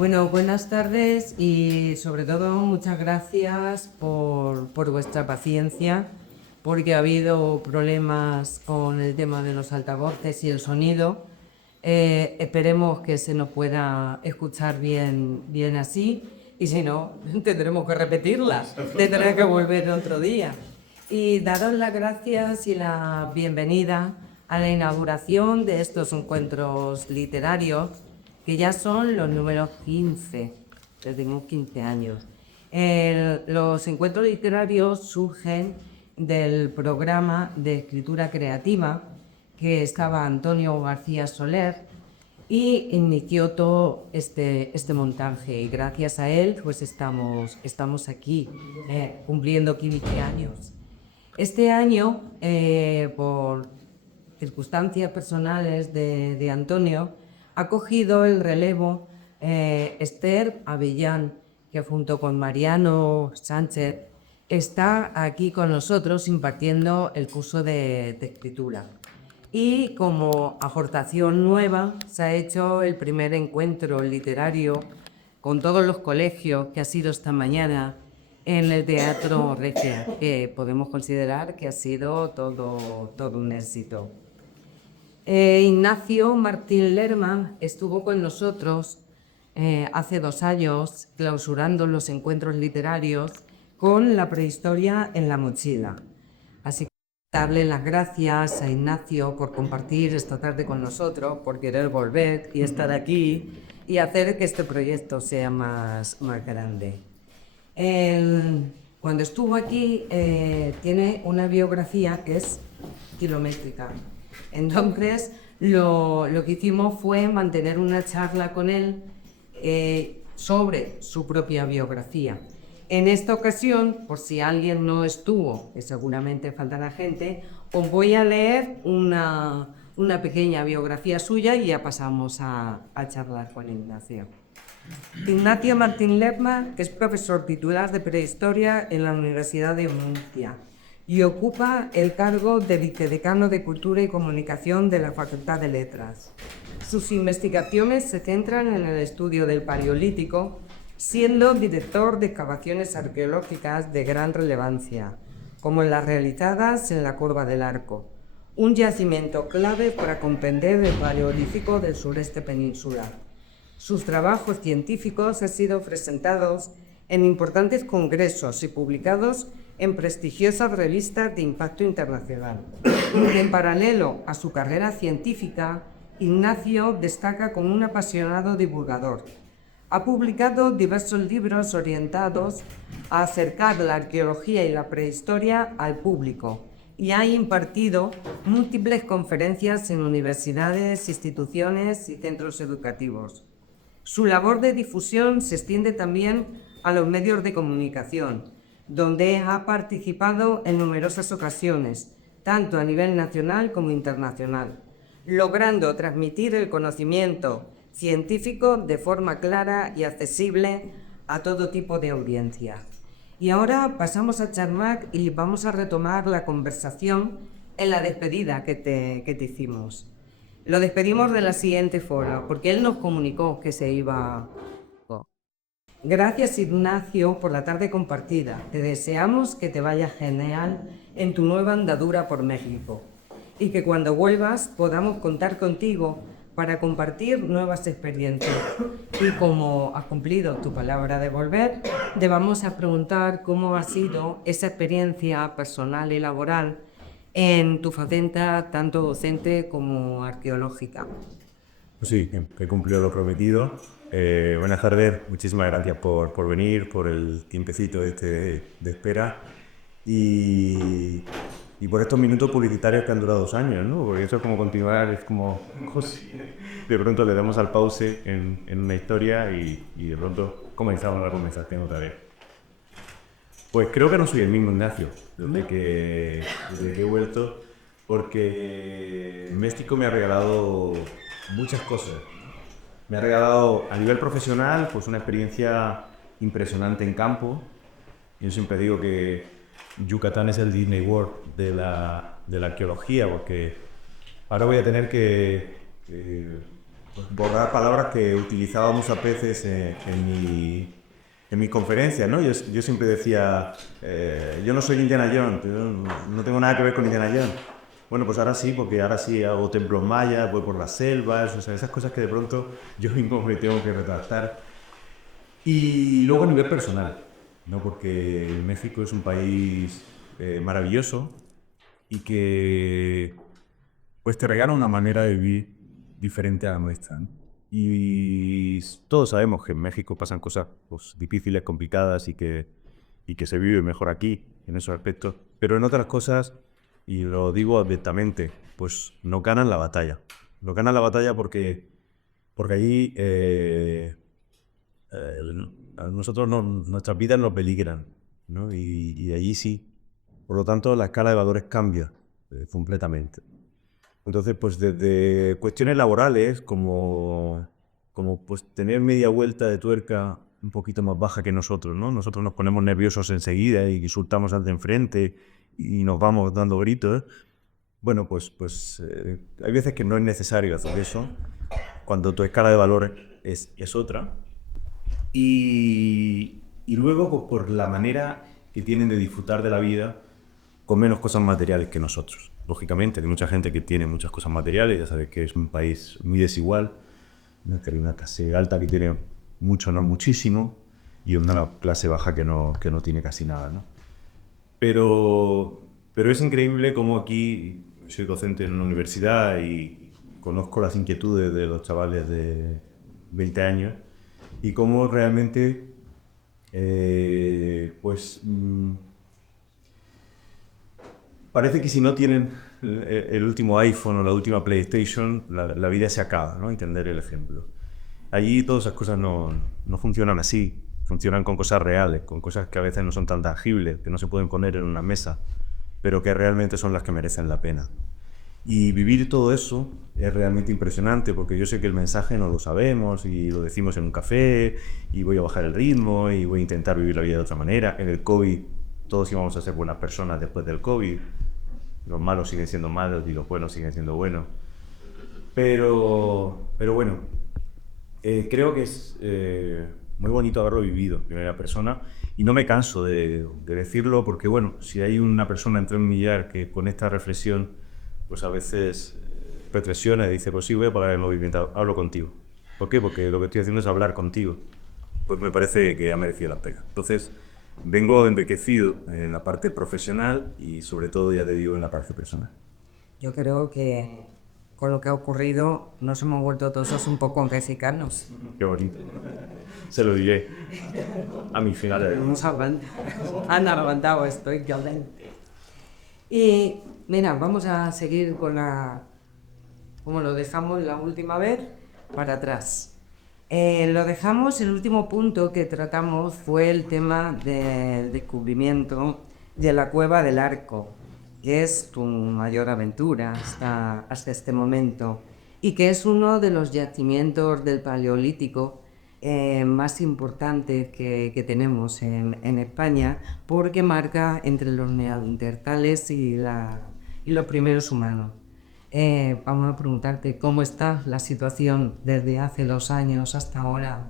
Bueno, buenas tardes y sobre todo muchas gracias por vuestra paciencia, porque ha habido problemas con el tema de los altavoces y el sonido. Esperemos que se nos pueda escuchar bien así y si no, tendremos que repetirla, tendré que volver otro día. Y daros las gracias y la bienvenida a la inauguración de estos encuentros literarios que ya son los números 15, tenemos 15 años. Los encuentros literarios surgen del programa de escritura creativa que estaba Antonio García Soler y inició todo este montaje y gracias a él pues estamos aquí cumpliendo 15 años. Este año, por circunstancias personales de Antonio, ha cogido el relevo Esther Avellán, que junto con Mariano Sánchez está aquí con nosotros impartiendo el curso de escritura. Y como aportación nueva se ha hecho el primer encuentro literario con todos los colegios que ha sido esta mañana en el Teatro Regia, que podemos considerar que ha sido todo un éxito. Ignacio Martín Lerman estuvo con nosotros hace 2 años clausurando los encuentros literarios con La prehistoria en la mochila. Así que darle las gracias a Ignacio por compartir esta tarde con nosotros, por querer volver y estar aquí y hacer que este proyecto sea más grande. Cuando estuvo aquí tiene una biografía que es kilométrica. Entonces lo que hicimos fue mantener una charla con él sobre su propia biografía. En esta ocasión, por si alguien no estuvo, que seguramente faltará gente, os voy a leer una pequeña biografía suya y ya pasamos a charlar con Ignacio. Ignacio Martín Lerma, que es profesor titular de Prehistoria en la Universidad de Murcia y ocupa el cargo de vicedecano de Cultura y Comunicación de la Facultad de Letras. Sus investigaciones se centran en el estudio del Paleolítico, siendo director de excavaciones arqueológicas de gran relevancia, como las realizadas en la Curva del Arco, un yacimiento clave para comprender el Paleolítico del sureste peninsular. Sus trabajos científicos han sido presentados en importantes congresos y publicados en prestigiosas revistas de impacto internacional. En paralelo a su carrera científica, Ignacio destaca como un apasionado divulgador. Ha publicado diversos libros orientados a acercar la arqueología y la prehistoria al público y ha impartido múltiples conferencias en universidades, instituciones y centros educativos. Su labor de difusión se extiende también a los medios de comunicación, donde ha participado en numerosas ocasiones, tanto a nivel nacional como internacional, logrando transmitir el conocimiento científico de forma clara y accesible a todo tipo de audiencia. Y ahora pasamos a charlar y vamos a retomar la conversación en la despedida que te hicimos. Lo despedimos de la siguiente forma, porque él nos comunicó que se iba. Gracias, Ignacio, por la tarde compartida. Te deseamos que te vaya genial en tu nueva andadura por México y que cuando vuelvas podamos contar contigo para compartir nuevas experiencias. Y como has cumplido tu palabra de volver, te vamos a preguntar cómo ha sido esa experiencia personal y laboral en tu faceta tanto docente como arqueológica. Pues sí, que he cumplido lo prometido. Buenas tardes, muchísimas gracias por venir, por el tiempecito de espera y por estos minutos publicitarios que han durado 2 años, ¿no? Porque eso es como continuar, es como de pronto le damos al pause en una historia y de pronto comenzamos la conversación otra vez. Pues creo que no soy el mismo Ignacio desde que he vuelto, porque México me ha regalado muchas cosas. Me ha regalado a nivel profesional pues una experiencia impresionante en campo. Yo siempre digo que Yucatán es el Disney World de la arqueología, porque ahora voy a tener que borrar palabras que utilizábamos a veces en mis conferencias, ¿no? Yo siempre decía, yo no soy Indiana Jones, yo no tengo nada que ver con Indiana Jones. Bueno, pues ahora sí, porque ahora sí hago templos mayas, voy por las selvas, o sea, esas cosas que de pronto yo mismo me tengo que retractar. Y luego a nivel personal, ¿no? Porque México es un país maravilloso y que pues te regala una manera de vivir diferente a la nuestra, ¿no? Y todos sabemos que en México pasan cosas pues, difíciles, complicadas y que se vive mejor aquí en esos aspectos. Pero en otras cosas, y lo digo abiertamente, pues no ganan la batalla. No ganan la batalla porque allí a nosotros nuestras vidas nos peligran, ¿no? Y allí sí. Por lo tanto, la escala de valores cambia completamente. Entonces, pues desde cuestiones laborales, como pues tener media vuelta de tuerca un poquito más baja que nosotros, ¿no? Nosotros nos ponemos nerviosos enseguida y insultamos al de enfrente y nos vamos dando gritos. Bueno, pues hay veces que no es necesario hacer eso, cuando tu escala de valores es otra. Y luego, pues por la manera que tienen de disfrutar de la vida, con menos cosas materiales que nosotros. Lógicamente, hay mucha gente que tiene muchas cosas materiales, ya sabes que es un país muy desigual, ¿no? Que hay una clase alta que tiene mucho, no muchísimo, y una clase baja que no tiene casi nada, ¿no? Pero es increíble cómo aquí, soy docente en una universidad y conozco las inquietudes de los chavales de 20 años y cómo realmente, parece que si no tienen el último iPhone o la última PlayStation, la vida se acaba, ¿no? Entender el ejemplo. Allí todas esas cosas no funcionan así, funcionan con cosas reales, con cosas que a veces no son tan tangibles, que no se pueden poner en una mesa, pero que realmente son las que merecen la pena. Y vivir todo eso es realmente impresionante, porque yo sé que el mensaje no lo sabemos y lo decimos en un café y voy a bajar el ritmo y voy a intentar vivir la vida de otra manera. En el COVID todos íbamos a ser buenas personas después del COVID. Los malos siguen siendo malos y los buenos siguen siendo buenos. Pero bueno, creo que es muy bonito haberlo vivido en primera persona y no me canso de decirlo porque, bueno, si hay una persona entre un millar que con esta reflexión, pues a veces reflexiona y dice, pues sí, voy a parar el móvil mientras hablo contigo. ¿Por qué? Porque lo que estoy haciendo es hablar contigo. Pues me parece que ha merecido la pena. Entonces, vengo enriquecido en la parte profesional y sobre todo, ya te digo, en la parte personal. Yo creo que con lo que ha ocurrido nos hemos vuelto todos un poco mexicanos. Qué bonito. Se lo diré a mis finales. Han aguantado esto, increíblemente. Y mira, vamos a seguir con como lo dejamos la última vez, para atrás. Lo dejamos, el último punto que tratamos fue el tema del descubrimiento de la Cueva del Arco, que es tu mayor aventura hasta este momento y que es uno de los yacimientos del Paleolítico más importantes que tenemos en España, porque marca entre los neandertales y los primeros humanos. Vamos a preguntarte cómo está la situación desde hace 2 años hasta ahora.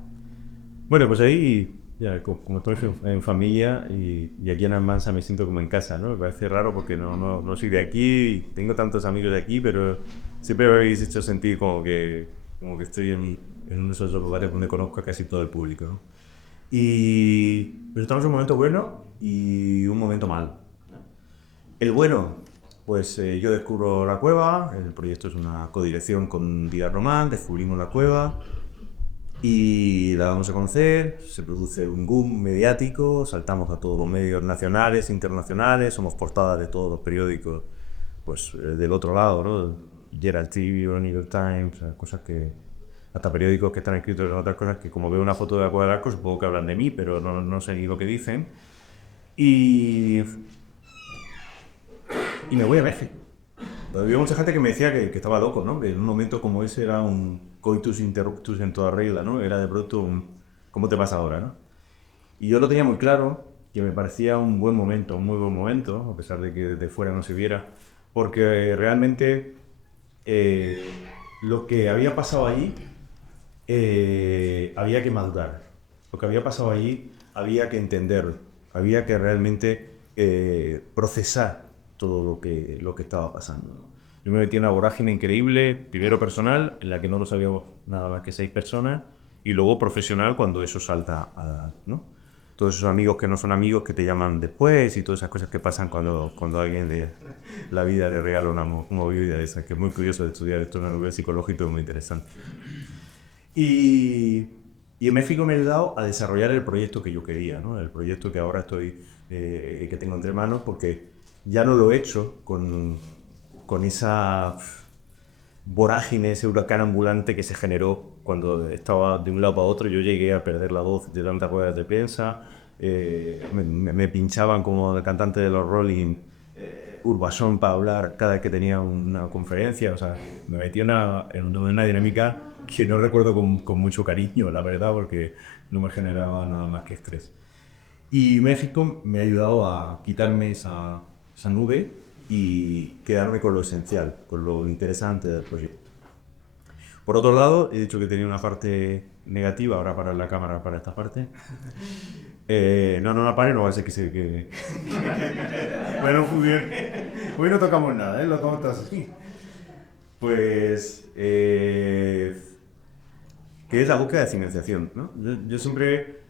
Bueno, pues ahí, ya, como estoy en familia y aquí en Almansa me siento como en casa, ¿no? Me parece raro porque no soy de aquí y tengo tantos amigos de aquí, pero siempre me habéis hecho sentir como que estoy en uno de esos lugares donde conozco a casi todo el público, ¿no? Pero estamos en un momento bueno y un momento mal. El bueno, pues yo descubro la cueva, el proyecto es una codirección con Díaz Román, descubrimos la cueva y la vamos a conocer, se produce un boom mediático, saltamos a todos los medios nacionales, internacionales, somos portadas de todos los periódicos, pues del otro lado, ¿no? Gerald Tribune, New York Times, cosas que, hasta periódicos que están escritos en otras cosas que como veo una foto de la Cueva del Arco supongo que hablan de mí, pero no sé ni lo que dicen. Y me voy a México. Había mucha gente que me decía que estaba loco, ¿no? Que en un momento como ese era un coitus interruptus en toda regla, ¿no? Era de pronto ¿cómo te pasa ahora, no? Y yo lo tenía muy claro, que me parecía un buen momento, un muy buen momento, a pesar de que desde fuera no se viera, porque realmente lo que había pasado allí había que madurar. Lo que había pasado allí había que entenderlo, había que realmente procesar todo lo que estaba pasando, ¿no? Yo me metí en una vorágine increíble, primero personal, en la que no lo sabíamos nada más que 6 personas, y luego profesional cuando eso salta ¿no? Todos esos amigos que no son amigos que te llaman después y todas esas cosas que pasan cuando alguien de la vida le regala una movida de esas, que es muy curioso de estudiar esto en el nivel psicológico, es muy interesante. Y en México me he ayudado a desarrollar el proyecto que yo quería, ¿no? El proyecto que ahora que tengo entre manos, porque ya no lo he hecho con esa vorágine, ese huracán ambulante que se generó cuando estaba de un lado para otro. Yo llegué a perder la voz de tantas ruedas de prensa, me pinchaban como el cantante de los Rolling, Urbasón, para hablar cada vez que tenía una conferencia. O sea, me metí en una dinámica que no recuerdo con mucho cariño, la verdad, porque no me generaba nada más que estrés. Y México me ha ayudado a quitarme esa nube y quedarme con lo esencial, con lo interesante del proyecto. Por otro lado, he dicho que tenía una parte negativa, ahora para la cámara para esta parte. No la pare, no va a ser que se... Que... Bueno, muy bien. Hoy no tocamos nada, lo tocamos todas así. Pues... que es la búsqueda de financiación, ¿no? Yo siempre...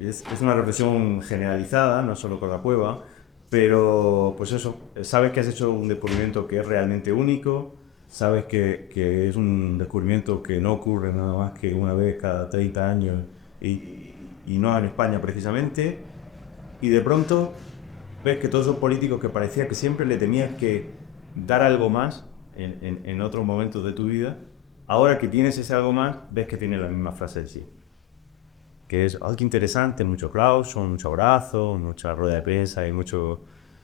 Es una reflexión generalizada, no solo con la cueva, pero pues eso, sabes que has hecho un descubrimiento que es realmente único, sabes que es un descubrimiento que no ocurre nada más que una vez cada 30 años y no en España precisamente, y de pronto ves que todos esos políticos que parecía que siempre le tenías que dar algo más en otros momentos de tu vida, ahora que tienes ese algo más, ves que tiene la misma frase de sí. Que es algo interesante, mucho aplauso, mucho abrazo, mucha rueda de prensa y mucho...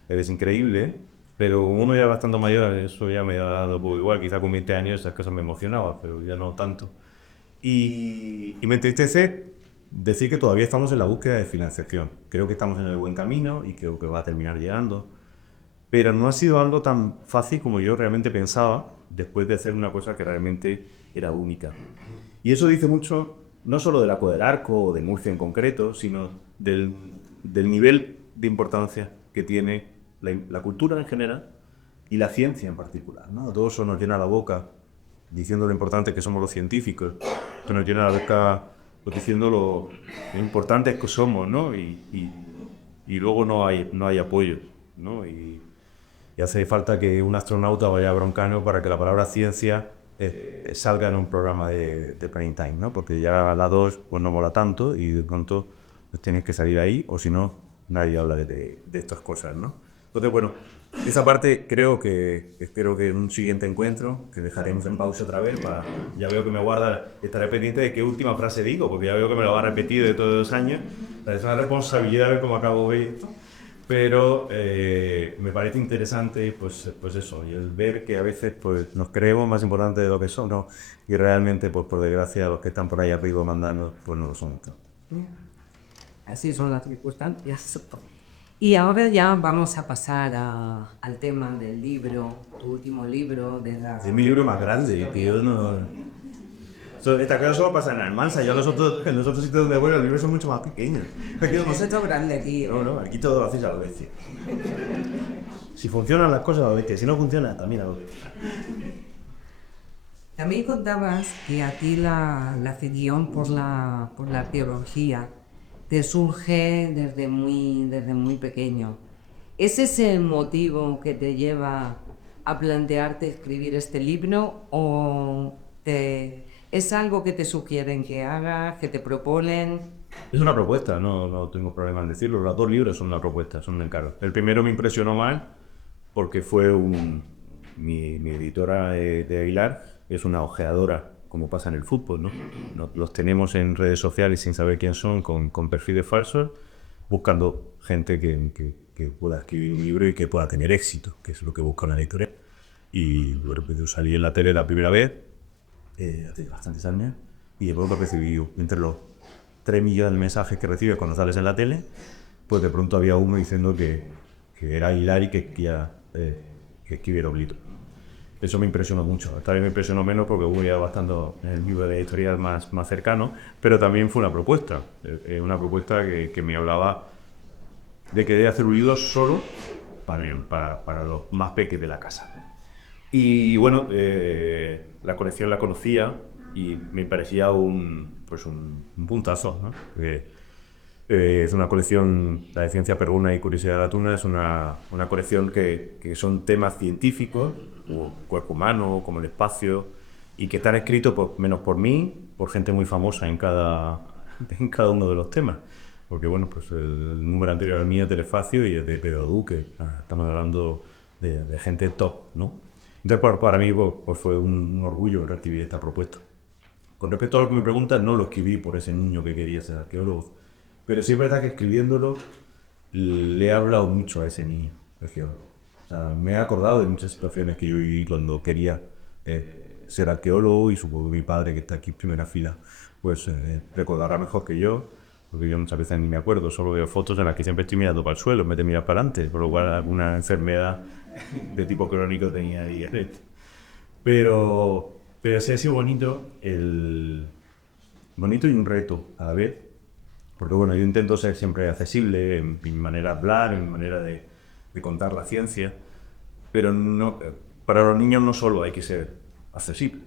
Eres increíble, pero uno ya bastante mayor, eso ya me ha dado poco igual, quizá con 20 años esas cosas me emocionaban, pero ya no tanto. Y me entristece decir que todavía estamos en la búsqueda de financiación. Creo que estamos en el buen camino y creo que va a terminar llegando, pero no ha sido algo tan fácil como yo realmente pensaba después de hacer una cosa que realmente era única. Y eso dice mucho, no solo de la Cueva del Arco o de Murcia en concreto, sino del nivel de importancia que tiene la cultura en general y la ciencia en particular, ¿no? Todo eso nos llena la boca diciendo lo importante que somos los científicos, que nos llena la boca diciendo lo importantes que somos, ¿no? Y luego no hay apoyo, ¿no? Y hace falta que un astronauta vaya a Broncano para que la palabra ciencia salga en un programa de prime time, ¿no? Porque ya la 2 pues no mola tanto y de pronto pues, tienes que salir ahí, o si no, nadie habla de estas cosas, ¿no? Entonces, bueno, esa parte espero que en un siguiente encuentro, que dejaremos en pausa otra vez, ya veo que me guarda, estaré pendiente de qué última frase digo, porque ya veo que me lo va a repetir de todos los años. Es una responsabilidad ver cómo acabo hoy esto. Pero me parece interesante pues eso, y el ver que a veces pues, nos creemos más importantes de lo que somos, ¿no? Y realmente, pues por desgracia, los que están por ahí arriba mandando, pues no lo son. Así son las circunstancias. Y ahora ya vamos a pasar al tema del libro, tu último libro. Es mi libro más grande, que yo no... Esta cosa solo pasa en Almansa, yo en los otros sitios donde voy los libros son mucho más pequeños. Hemos hecho grande aquí. No, aquí todo lo haces a lo bestia. Si funcionan las cosas a lo bestia, si no funcionan también a lo bestia. También contabas que a ti la afición por la arqueología te surge desde muy pequeño. ¿Ese es el motivo que te lleva a plantearte escribir este libro o es algo que te sugieren que hagas, que te proponen? Es una propuesta, no tengo problema en decirlo. Los 2 libros son una propuesta, son un encargo. El primero me impresionó más porque fue mi editora de Aguilar, es una ojeadora, como pasa en el fútbol, ¿no? Los tenemos en redes sociales sin saber quién son, con perfiles falsos, buscando gente que pueda escribir un libro y que pueda tener éxito, que es lo que busca una editorial. Y bueno, pues yo salí en la tele la primera vez, hace bastantes años, y de pronto recibí entre los 3 millones de mensajes que recibes cuando sales en la tele, pues de pronto había uno diciendo que era Aguilar y que quería que escribiera un libro. Eso me impresionó mucho. Esta vez me impresionó menos porque hubo ya bastante en el libro de editorial más cercano, pero también fue una propuesta que me hablaba de querer hacer un libro solo para los más pequeños de la casa. Y bueno, la colección la conocía y me parecía un puntazo, ¿no? Es una colección, la de Ciencia Perruna y Curiosidad de la Tuna, es una colección que son temas científicos, como el cuerpo humano, como el espacio, y que están escritos menos por mí, por gente muy famosa en cada uno de los temas. Porque bueno, pues el número anterior al mío es del espacio y es de Pedro Duque. Estamos hablando de gente top, ¿no? Entonces para mí pues fue un orgullo recibir esta propuesta. Con respecto a lo que me preguntas, no lo escribí por ese niño que quería ser arqueólogo. Pero sí es verdad que escribiéndolo le he hablado mucho a ese niño arqueólogo. O sea, me he acordado de muchas situaciones que yo viví cuando quería ser arqueólogo y supongo que mi padre, que está aquí en primera fila, pues recordará mejor que yo, porque yo muchas veces ni me acuerdo, solo veo fotos en las que siempre estoy mirando para el suelo en vez de mirar para adelante, por lo cual alguna enfermedad de tipo crónico tenía ahí. Pero sí ha sido bonito y un reto a la vez. Porque bueno, yo intento ser siempre accesible en mi manera de hablar, en mi manera de contar la ciencia, pero no, para los niños no solo hay que ser accesible.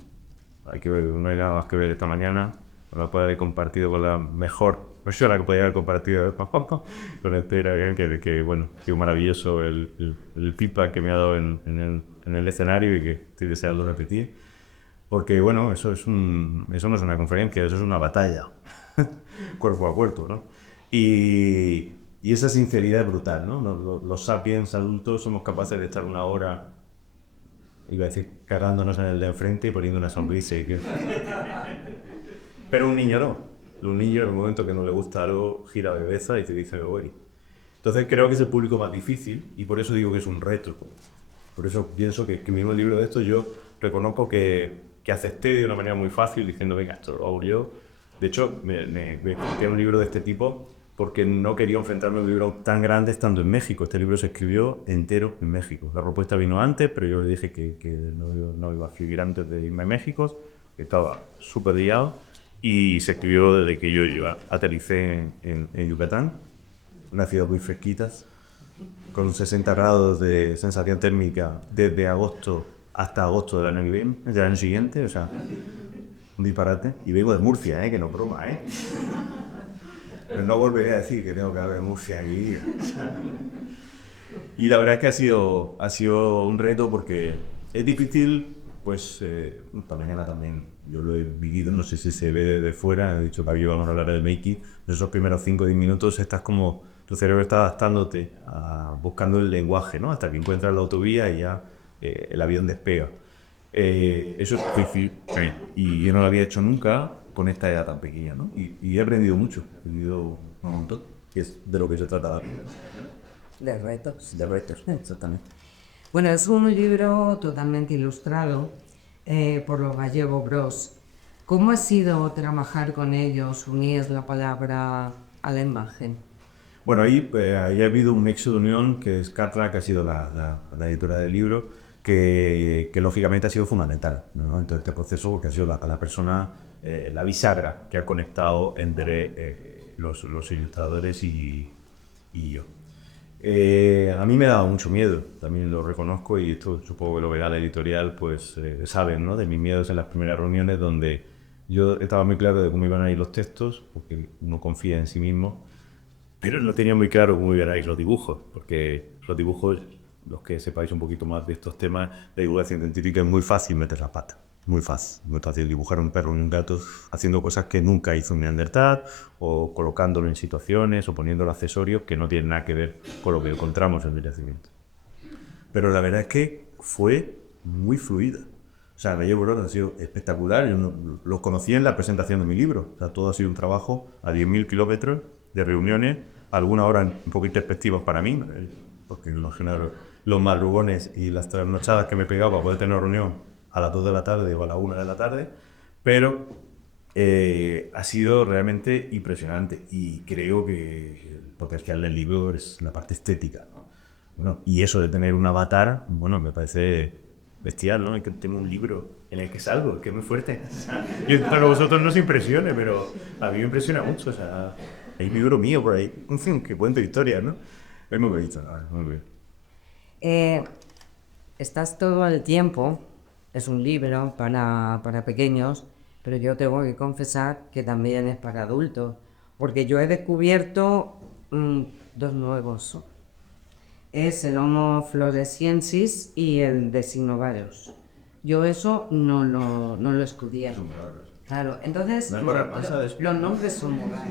No hay nada más que ver esta mañana, la puede haber compartido con la mejor persona que podía haber compartido con este que bueno, ha sido maravilloso el feedback que me ha dado en el escenario y que estoy deseando repetir. Porque bueno, eso no es una conferencia, eso es una batalla, cuerpo a cuerpo, ¿no? Y esa sinceridad es brutal, ¿no? Los sapiens adultos somos capaces de estar una hora, iba a decir, cagándonos en el de enfrente y poniendo una sonrisa. Pero un niño no. Un niño en el momento que no le gusta algo, gira de cabeza y te dice, me voy. Entonces creo que es el público más difícil y por eso digo que es un reto. Por eso pienso que escribiendo un libro de esto yo reconozco que acepté de una manera muy fácil diciendo, venga, esto lo hago yo. De hecho, me escribí un libro de este tipo porque no quería enfrentarme a un libro tan grande estando en México. Este libro se escribió entero en México. La propuesta vino antes, pero yo le dije que no iba a escribir antes de irme a México, que estaba súper liado, y se escribió desde que yo aterricé en Yucatán, una ciudad muy fresquita, con 60 grados de sensación térmica desde agosto hasta agosto del año siguiente, o sea, un disparate. Y vengo de Murcia, que no broma, Pero no volveré a decir que tengo que hablar de Murcia aquí. Y la verdad es que ha sido un reto porque es difícil, pues, esta mañana también yo lo he vivido, no sé si se ve desde fuera, he dicho que aquí vamos a hablar del making, en esos primeros 5 o 10 minutos estás como, tu cerebro está adaptándote, buscando el lenguaje, ¿no? Hasta que encuentras la autovía y ya el avión despega. Eso es difícil y yo no lo había hecho nunca con esta edad tan pequeña, ¿no? Y he aprendido mucho, he aprendido un montón, que es de lo que se trata la vida. De retos. De retos, exactamente. Bueno, es un libro totalmente ilustrado por los Gallego Bros. ¿Cómo ha sido trabajar con ellos, unir la palabra a la imagen? Bueno, ahí ha habido un nexo de unión que es Catra, que ha sido la editora del libro, que lógicamente ha sido fundamental, ¿no? En todo este proceso, porque ha sido la persona, la bisagra que ha conectado entre los ilustradores y yo. A mí me daba mucho miedo, también lo reconozco, y esto supongo que lo verá la editorial, pues saben, ¿no?, de mis miedos en las primeras reuniones donde yo estaba muy claro de cómo iban a ir los textos, porque uno confía en sí mismo, pero no tenía muy claro cómo iban a ir los dibujos, porque los dibujos, los que sepáis un poquito más de estos temas de divulgación científica, es muy fácil meter la pata. Muy fácil dibujar un perro y un gato haciendo cosas que nunca hizo un neandertal, o colocándolo en situaciones, o poniéndolo accesorios que no tienen nada que ver con lo que encontramos en el yacimiento. Pero la verdad es que fue muy fluida. O sea, Gallego Bros ha sido espectacular. Yo los conocí en la presentación de mi libro. O sea, todo ha sido un trabajo a 10.000 kilómetros de reuniones, algunas horas un poco introspectivas para mí, porque los madrugones y las trasnochadas que me pegaba para poder tener una reunión a las 2 de la tarde o a la 1 de la tarde, pero ha sido realmente impresionante, y creo que el potencial del libro es la parte estética, ¿no? Bueno, y eso de tener un avatar, bueno, me parece bestial, ¿no? Es que tengo un libro en el que salgo, que es muy fuerte. O sea, yo espero que a vosotros no os impresione, pero a mí me impresiona mucho. O sea, hay un libro mío por ahí, en fin, que cuento historias, ¿no? Es muy bonito, ¿no? Muy bien. Eh, Estás todo el tiempo, es un libro para pequeños, pero yo tengo que confesar que también es para adultos, porque yo he descubierto dos nuevos. Es el Homo floresiensis y el de Signovarius. Yo eso no lo estudié. Claro, entonces No es para pasar de eso. los nombres son muy raros.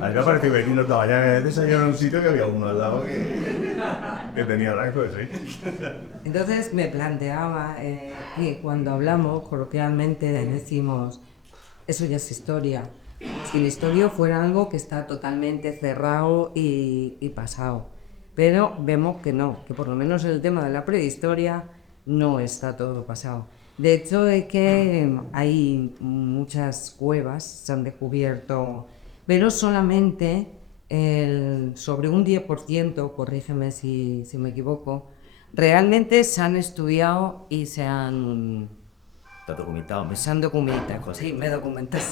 A mí me pareció venir esta mañana de desayuno en un sitio que había uno al lado que tenía rasgos, ¿sí? Entonces me planteaba que cuando hablamos coloquialmente decimos, eso ya es historia. Si la historia fuera algo que está totalmente cerrado y pasado. Pero vemos que no, que por lo menos el tema de la prehistoria no está todo pasado. De hecho es que hay muchas cuevas, se han descubierto, pero solamente sobre un 10%, corrígeme si me equivoco, realmente se han estudiado y se han Está documentado. documentado. Sí, me he documentado.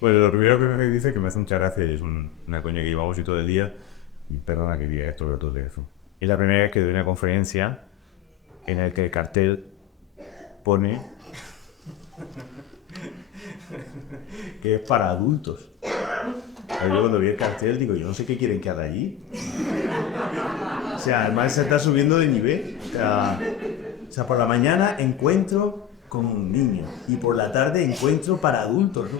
Bueno, lo primero que me dice que me hace mucha gracia es una coña que llevamos y todo el día. Y perdona que diga esto, pero todo eso. Es la primera vez que doy una conferencia en la que el cartel pone que es para adultos. Yo cuando vi el cartel digo, yo no sé qué quieren que haga allí. O sea, además se está subiendo de nivel. O sea, por la mañana encuentro con un niño y por la tarde encuentro para adultos, ¿no?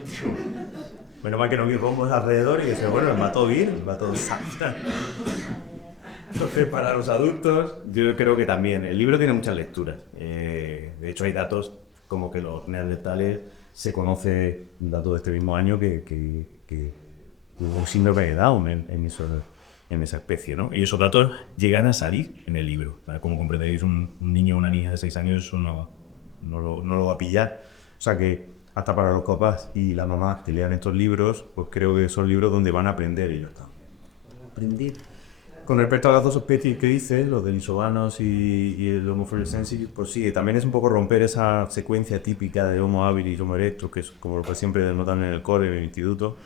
Menos mal que no vi rombos alrededor y que bueno, va todo bien, va todo bien. Entonces, para los adultos, yo creo que también. El libro tiene muchas lecturas. De hecho, hay datos como que los neandertales se conoce, un dato de este mismo año, que hubo un síndrome de Down en esa especie, ¿no? Y esos datos llegan a salir en el libro. Como comprenderéis, un niño o una niña de 6 años eso no lo va a pillar. O sea que hasta para los papás y las mamás que lean estos libros, pues creo que son libros donde van a aprender y ya está. Aprendí. Con respecto a las dos especies que dices, los denisovanos y el Homo floresiensis, pues sí, también es un poco romper esa secuencia típica de Homo habilis y Homo erectus, que es como lo que siempre denotan en el core, en el instituto,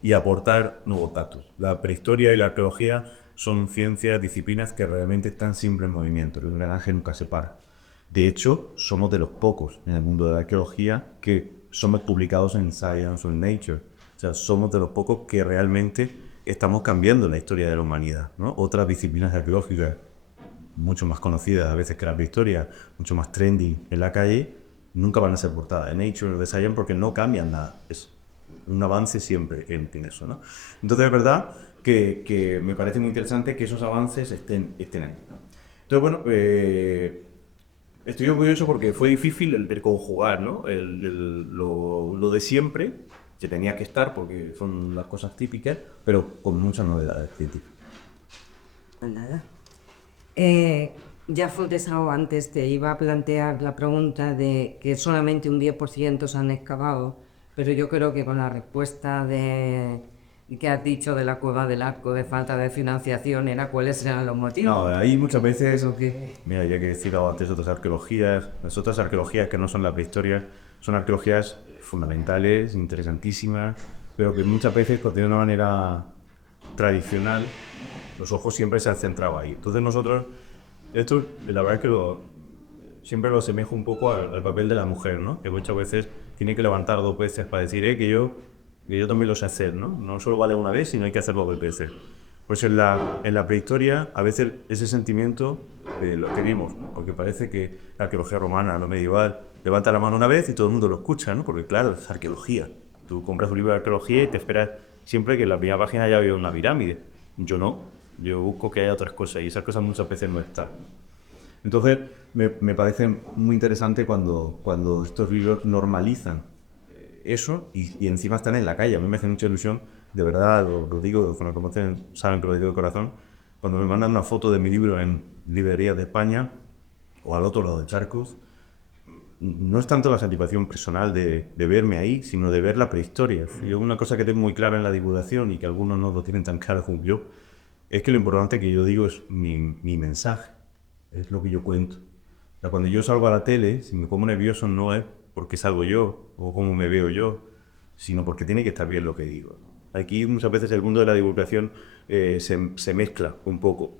y aportar nuevos datos. La prehistoria y la arqueología son ciencias, disciplinas que realmente están siempre en movimiento, el engranaje nunca se para. De hecho, somos de los pocos en el mundo de la arqueología que somos publicados en Science o en Nature. O sea, somos de los pocos que realmente estamos cambiando la historia de la humanidad, ¿no? Otras disciplinas arqueológicas, mucho más conocidas a veces que la prehistoria, mucho más trending en la calle, nunca van a ser portadas de Nature o de Science porque no cambian nada. Es un avance siempre en eso, ¿no? Entonces es verdad que me parece muy interesante que esos avances estén ahí, ¿no? Entonces, bueno, estoy orgulloso porque fue difícil el conjugar, ¿no? Lo de siempre, que tenía que estar porque son las cosas típicas, pero con muchas novedades científicas. Pues nada. Ya Fontesao antes te iba a plantear la pregunta de que solamente un 10% se han excavado, pero yo creo que con la respuesta que has dicho de la Cueva del Arco, de falta de financiación, era cuáles eran los motivos. No, ahí muchas veces, Eso que... mira, ya que he citado antes otras arqueologías, las otras arqueologías que no son la prehistoria, son arqueologías fundamentales, interesantísimas, pero que muchas veces, pues, de una manera tradicional, los ojos siempre se han centrado ahí. Entonces nosotros, esto la verdad es que siempre lo asemejo un poco al papel de la mujer, ¿no? Que muchas veces tiene que levantar 2 veces para decir, que yo también lo sé hacer, ¿no? No solo vale una vez, sino hay que hacerlo 2 veces. Pues en la prehistoria, a veces ese sentimiento lo tenemos, ¿no? Porque parece que la arqueología romana, lo medieval, levanta la mano una vez y todo el mundo lo escucha, ¿no? Porque claro, es arqueología. Tú compras un libro de arqueología y te esperas siempre que en la primera página haya habido una pirámide. Yo no, yo busco que haya otras cosas y esas cosas muchas veces no están. Entonces, me parece muy interesante cuando estos libros normalizan eso y encima están en la calle. A mí me hace mucha ilusión, de verdad, lo digo, cuando me conocen saben que lo digo de corazón, cuando me mandan una foto de mi libro en librerías de España o al otro lado de charcos, no es tanto la satisfacción personal de verme ahí, sino de ver la prehistoria. Yo, una cosa que tengo muy clara en la divulgación y que algunos no lo tienen tan claro como yo, es que lo importante que yo digo es mi mensaje, es lo que yo cuento. sea, cuando yo salgo a la tele, si me pongo nervioso no es porque salgo yo o cómo me veo yo, sino porque tiene que estar bien lo que digo. Aquí muchas veces el mundo de la divulgación se mezcla un poco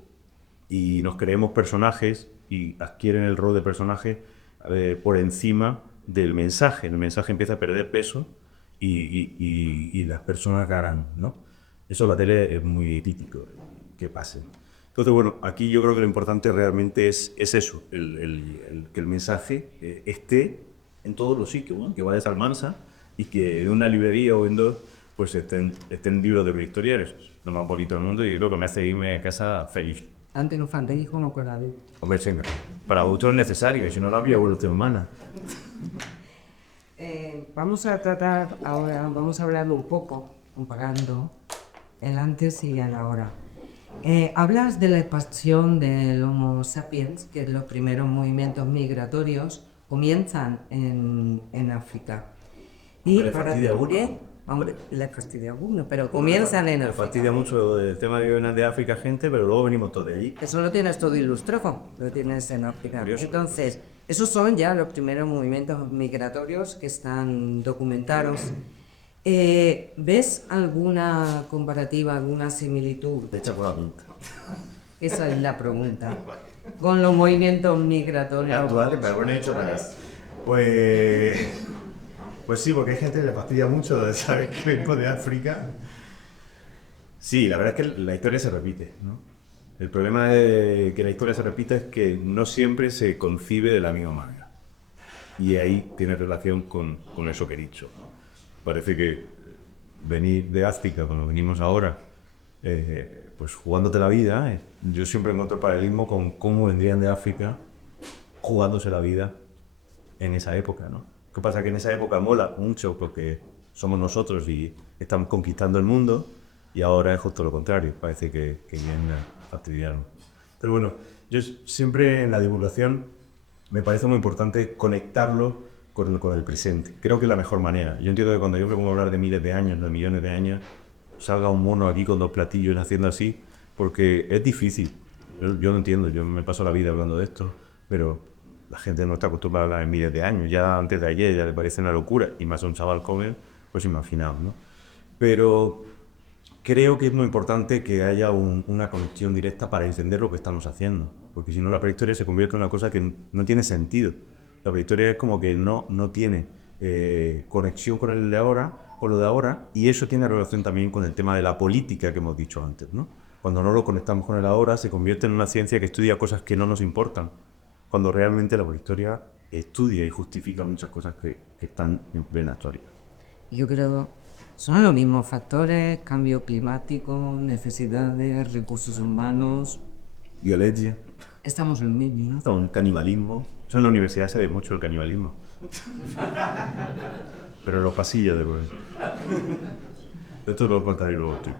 y nos creemos personajes y adquieren el rol de personaje por encima del mensaje. El mensaje empieza a perder peso y las personas ganan, ¿no? Eso en la tele es muy típico que pase. Entonces, bueno, aquí yo creo que lo importante realmente es eso, que el mensaje esté en todos los sitios, ¿no? Que vayas al Salmansa y que en una librería o en dos pues estén libros de prehistoria, es lo más bonito del mundo y lo que me hace irme a casa feliz. Antes no fantástico no con la vida. Hombre, venga, para otros es necesario, si no la había evolución humana. Vamos a tratar ahora, vamos a hablar un poco, comparando el antes y el ahora. Hablas de la expansión del Homo sapiens, que los primeros movimientos migratorios comienzan en África. Y ¿Le fastidia uno? Hombre, les fastidia uno, pero comienzan en Me África. fastidia mucho el tema de que vienen de África gente, pero luego venimos todos de allí. Eso lo tienes todo ilustrado, lo tienes en África. Curioso. Entonces, esos son ya los primeros movimientos migratorios que están documentados. ¿Ves alguna comparativa, alguna similitud? De hecho, por la punta. Esa es la pregunta. Con los movimientos migratorios Actuales, pero bueno, he hecho más. Pues sí, porque hay gente que le fastidia mucho de saber que vengo de África. Sí, la verdad es que la historia se repite, ¿no? El problema de que la historia se repita es que no siempre se concibe de la misma manera. Y ahí tiene relación con eso que he dicho, ¿no? Parece que venir de África, cuando venimos ahora, pues jugándote la vida, yo siempre encuentro el paralelismo con cómo vendrían de África jugándose la vida en esa época, ¿no? ¿Qué pasa? Que en esa época mola mucho porque somos nosotros y estamos conquistando el mundo y ahora es justo lo contrario, parece que vienen a fastidiarnos. Pero bueno, yo siempre en la divulgación me parece muy importante conectarlo con el presente. Creo que es la mejor manera. Yo entiendo que cuando yo me pongo a hablar de miles de años, de millones de años, salga un mono aquí con dos platillos haciendo así, porque es difícil. Yo no entiendo, yo me paso la vida hablando de esto, pero la gente no está acostumbrada a hablar en miles de años. Ya antes de ayer ya le parece una locura, y más a un chaval joven, pues imaginaos, ¿no? Pero creo que es muy importante que haya una conexión directa para entender lo que estamos haciendo, porque si no la prehistoria se convierte en una cosa que no tiene sentido. La prehistoria es como que no tiene conexión con el de ahora, con lo de ahora, y eso tiene relación también con el tema de la política que hemos dicho antes, ¿no? Cuando no lo conectamos con el ahora, se convierte en una ciencia que estudia cosas que no nos importan, cuando realmente la prehistoria estudia y justifica muchas cosas que están en plena historia. Yo creo son los mismos factores: cambio climático, necesidades, recursos humanos. Violencia, Estamos en lo mismo, ¿no? un canibalismo. Eso en la universidad se ve mucho el canibalismo. Pero en los pasillos de pues. Esto lo contaré luego, tío.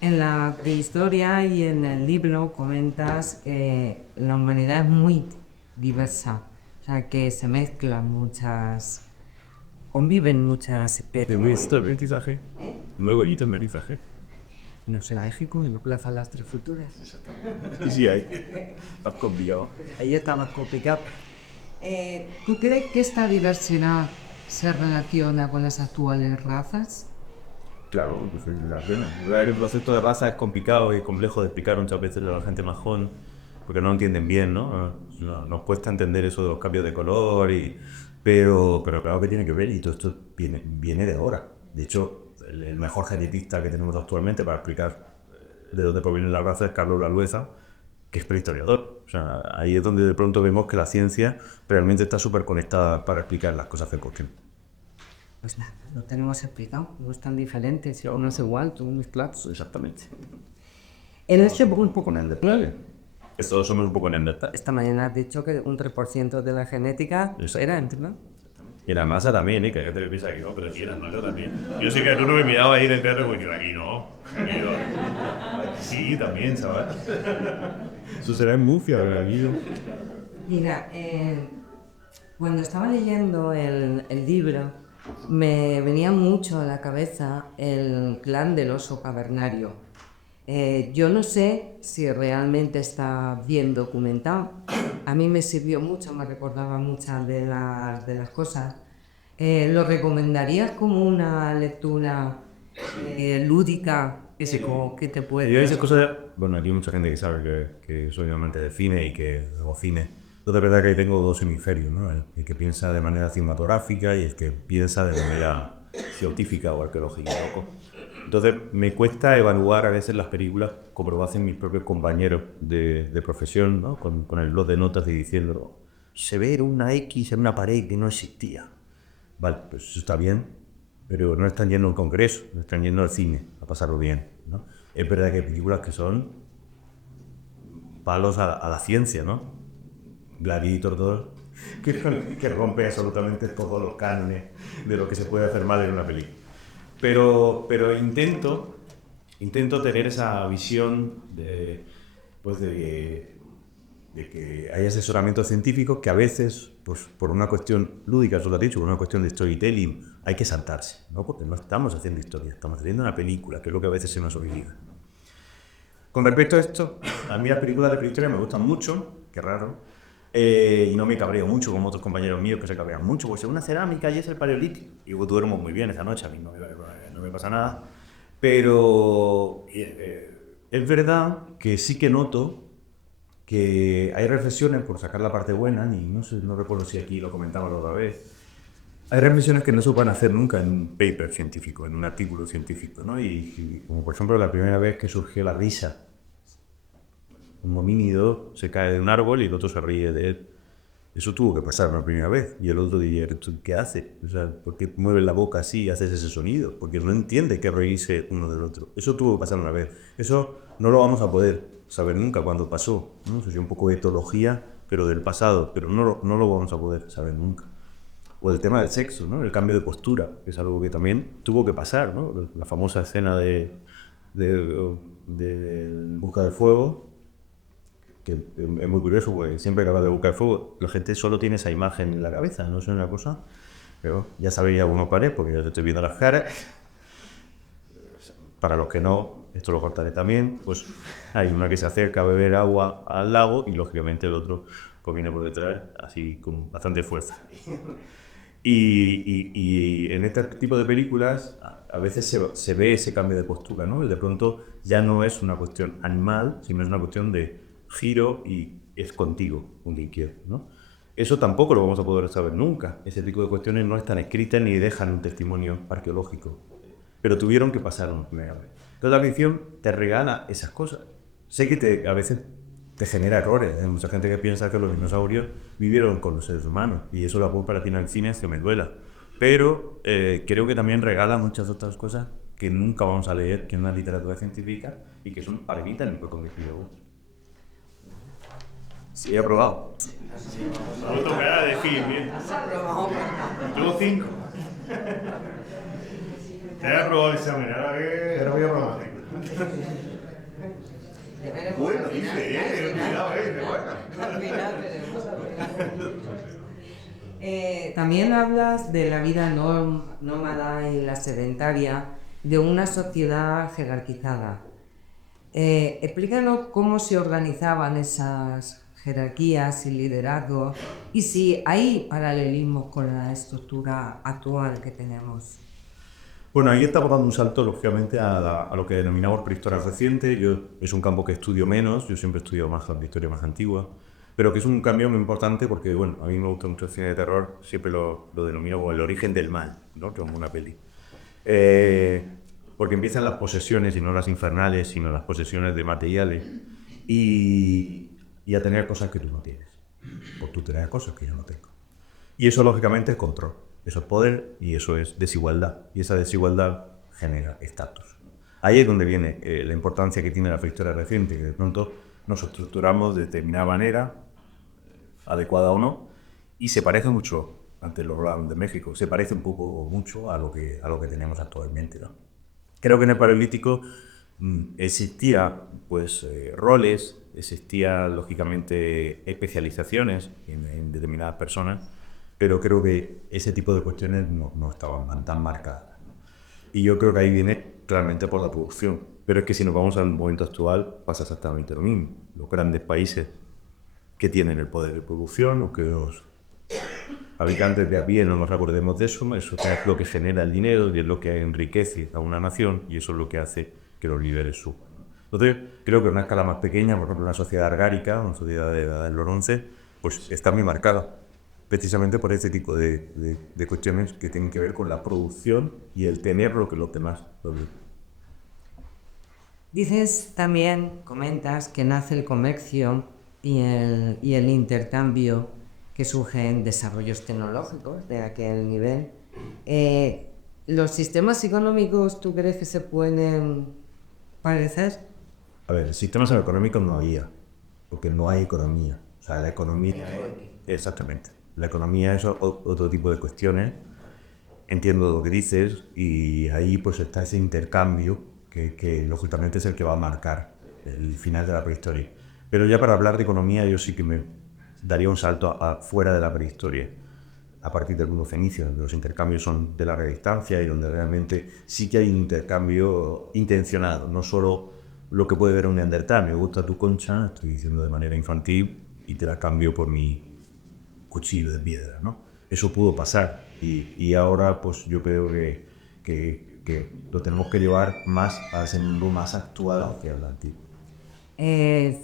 En la prehistoria y en el libro comentas que la humanidad es muy diversa, o sea que se mezclan conviven muchas especies. aprendizaje. Muy bonito aprendizaje. No sé, México y no plazan las tres futuras. Sí, hay. Has copiado. Ahí está más complicado. ¿Tú crees que esta diversidad se relaciona con las actuales razas? Claro, pues la pena. El concepto de raza es complicado y complejo de explicar muchas veces a la gente más joven, porque no lo entienden bien, ¿no? Nos cuesta entender eso de los cambios de color, pero claro que tiene que ver y todo esto viene de ahora. De hecho, el mejor genetista que tenemos actualmente para explicar de dónde proviene la raza es Carlos Lalueza, que es prehistoriador. O sea, ahí es donde de pronto vemos que la ciencia realmente está súper conectada para explicar las cosas del porqué. Pues nada, lo tenemos explicado, no es tan diferente, si uno es igual, tú mezclados. Exactamente. En este Un poco neandertal. Todos somos un poco neandertal. esta mañana has dicho que un 3% de la genética era, ¿no? Y la masa también, ¿eh? Que te piensa que no, pero sí, la masa también. Yo sí que tú no me miraba ahí de perro porque aquí no. Aquí no. Sí, también, chaval. Eso será en Murcia, pero aquí no. Mira, cuando estaba leyendo el libro, me venía mucho a la cabeza el clan del oso cavernario. Yo no sé si realmente está bien documentado. a mí me sirvió mucho, me recordaba muchas de las cosas. ¿Lo recomendarías como una lectura lúdica? ¿Qué te puede...? Yo esas cosas, bueno, aquí hay mucha gente que sabe que soy amante de cine y que hago cine. Entonces, es verdad que ahí tengo dos hemisferios, ¿no? El que piensa de manera cinematográfica y el que piensa de manera científica o arqueológica. ¿No? Entonces, me cuesta evaluar a veces las películas como lo hacen mis propios compañeros de profesión, ¿no? Con el blog de notas y diciendo, se ve una X en una pared que no existía. Vale, pues eso está bien, pero no están yendo al congreso, no están yendo al cine a pasarlo bien, ¿no? Es verdad que hay películas que son palos a la ciencia, ¿no? Gladiator 2, que rompe absolutamente todos los cánones de lo que se puede hacer mal en una película. Pero intento tener esa visión de que hay asesoramiento científico que a veces, pues por una cuestión lúdica, eso lo has dicho, por una cuestión de storytelling, hay que saltarse, ¿no? Porque no estamos haciendo historia, estamos haciendo una película, que es lo que a veces se nos olvida. Con respecto a esto, a mí las películas de prehistoria me gustan mucho, qué raro, y no me cabreo mucho como otros compañeros míos que se cabrean mucho, pues es una cerámica y es el paleolítico. Y yo duermo muy bien esa noche, a mí no me pasa nada, pero es verdad que sí que noto que hay reflexiones, por sacar la parte buena, y no recuerdo si aquí lo comentamos la otra vez, hay reflexiones que no se pueden hacer nunca en un paper científico, en un artículo científico, ¿no? Y como por ejemplo la primera vez que surgió la risa. Un homínido se cae de un árbol y el otro se ríe de él. Eso tuvo que pasar una primera vez. Y el otro diría, ¿qué hace? O sea, ¿por qué mueves la boca así y haces ese sonido? Porque no entiende que reírse uno del otro. Eso tuvo que pasar una vez. Eso no lo vamos a poder saber nunca cuándo pasó, ¿no? Eso es un poco de etología, pero del pasado. Pero no lo vamos a poder saber nunca. O el tema del sexo, ¿no? El cambio de postura, que es algo que también tuvo que pasar, ¿no? La famosa escena de Busca del Fuego, que es muy curioso, porque siempre que hablas de Busca del Fuego, la gente solo tiene esa imagen en la cabeza, no es una cosa, pero ya sabéis algunos pares, porque yo te estoy viendo las caras. Para los que no, esto lo cortaré también, pues hay una que se acerca a beber agua al lago y lógicamente el otro viene por detrás, así con bastante fuerza. Y en este tipo de películas a veces se ve ese cambio de postura, ¿no? De pronto ya no es una cuestión animal, sino es una cuestión de giro y es contigo un quien quiero, ¿no? Eso tampoco lo vamos a poder saber nunca. Ese tipo de cuestiones no están escritas ni dejan un testimonio arqueológico, pero tuvieron que pasar una primera vez. Entonces la ficción te regala esas cosas. Sé que a veces te genera errores. Hay mucha gente que piensa que los dinosaurios vivieron con los seres humanos y eso lo pongo para ti en el cine, que me duela. Pero creo que también regala muchas otras cosas que nunca vamos a leer, que en la literatura científica y que son para mí tan importantes. Sí, he aprobado. No tocará decir bien. Tengo 5. Te he aprobado el examen, ahora voy a probar. Bueno, dice, cuidado, También hablas de la vida nómada y la sedentaria, de una sociedad jerarquizada. Explícanos cómo se organizaban esas jerarquías y liderazgos y si hay paralelismos con la estructura actual que tenemos. Bueno, ahí estamos dando un salto, lógicamente, a lo que denominamos prehistoria reciente. Es un campo que estudio menos, yo siempre he estudiado más la historia más antigua, pero que es un cambio muy importante porque, bueno, a mí me gusta mucho el cine de terror, siempre lo denomino como el origen del mal, ¿no? Como una peli. Porque empiezan las posesiones, y no las infernales, sino las posesiones de materiales, y a tener cosas que tú no tienes, o tú tener cosas que yo no tengo. Y eso, lógicamente, es control. Eso es poder y eso es desigualdad. Y esa desigualdad genera estatus. Ahí es donde viene la importancia que tiene la prehistoria reciente, que de pronto nos estructuramos de determinada manera, adecuada o no, y se parece mucho, antes lo hablaban de México, se parece un poco o mucho a lo que tenemos actualmente, ¿no? Creo que en el Paleolítico existía pues, roles, existían lógicamente especializaciones en determinadas personas, pero creo que ese tipo de cuestiones no estaban tan marcadas, ¿no? Y yo creo que ahí viene claramente por la producción. Pero es que si nos vamos al momento actual, pasa exactamente lo mismo. Los grandes países que tienen el poder de producción o que los habitantes de a pie no nos acordemos de eso. Eso es lo que genera el dinero y es lo que enriquece a una nación y eso es lo que hace que los líderes suban. Entonces, creo que a una escala más pequeña, por ejemplo, una sociedad argárica, una sociedad de edad del bronce, pues está muy marcada precisamente por este tipo de cuestiones que tienen que ver con la producción y el tener lo que los demás lo ven. Dices también, comentas, que nace el comercio y el intercambio que surge en desarrollos tecnológicos de aquel nivel. ¿Los sistemas económicos tú crees que se pueden parecer? A ver, sistemas económicos no había, porque no hay economía. O sea, la economía... Exactamente. La economía es otro tipo de cuestiones. Entiendo lo que dices y ahí pues está ese intercambio que lógicamente es el que va a marcar el final de la prehistoria. Pero ya para hablar de economía yo sí que me daría un salto fuera de la prehistoria, a partir del mundo fenicio, donde los intercambios son de larga distancia y donde realmente sí que hay un intercambio intencionado, no solo lo que puede ver un neandertal, me gusta tu concha, estoy diciendo de manera infantil, y te la cambio por mi cuchillo de piedra, ¿no? Eso pudo pasar y ahora pues yo creo que lo tenemos que llevar más a ese mundo más actual hacia el antiguo.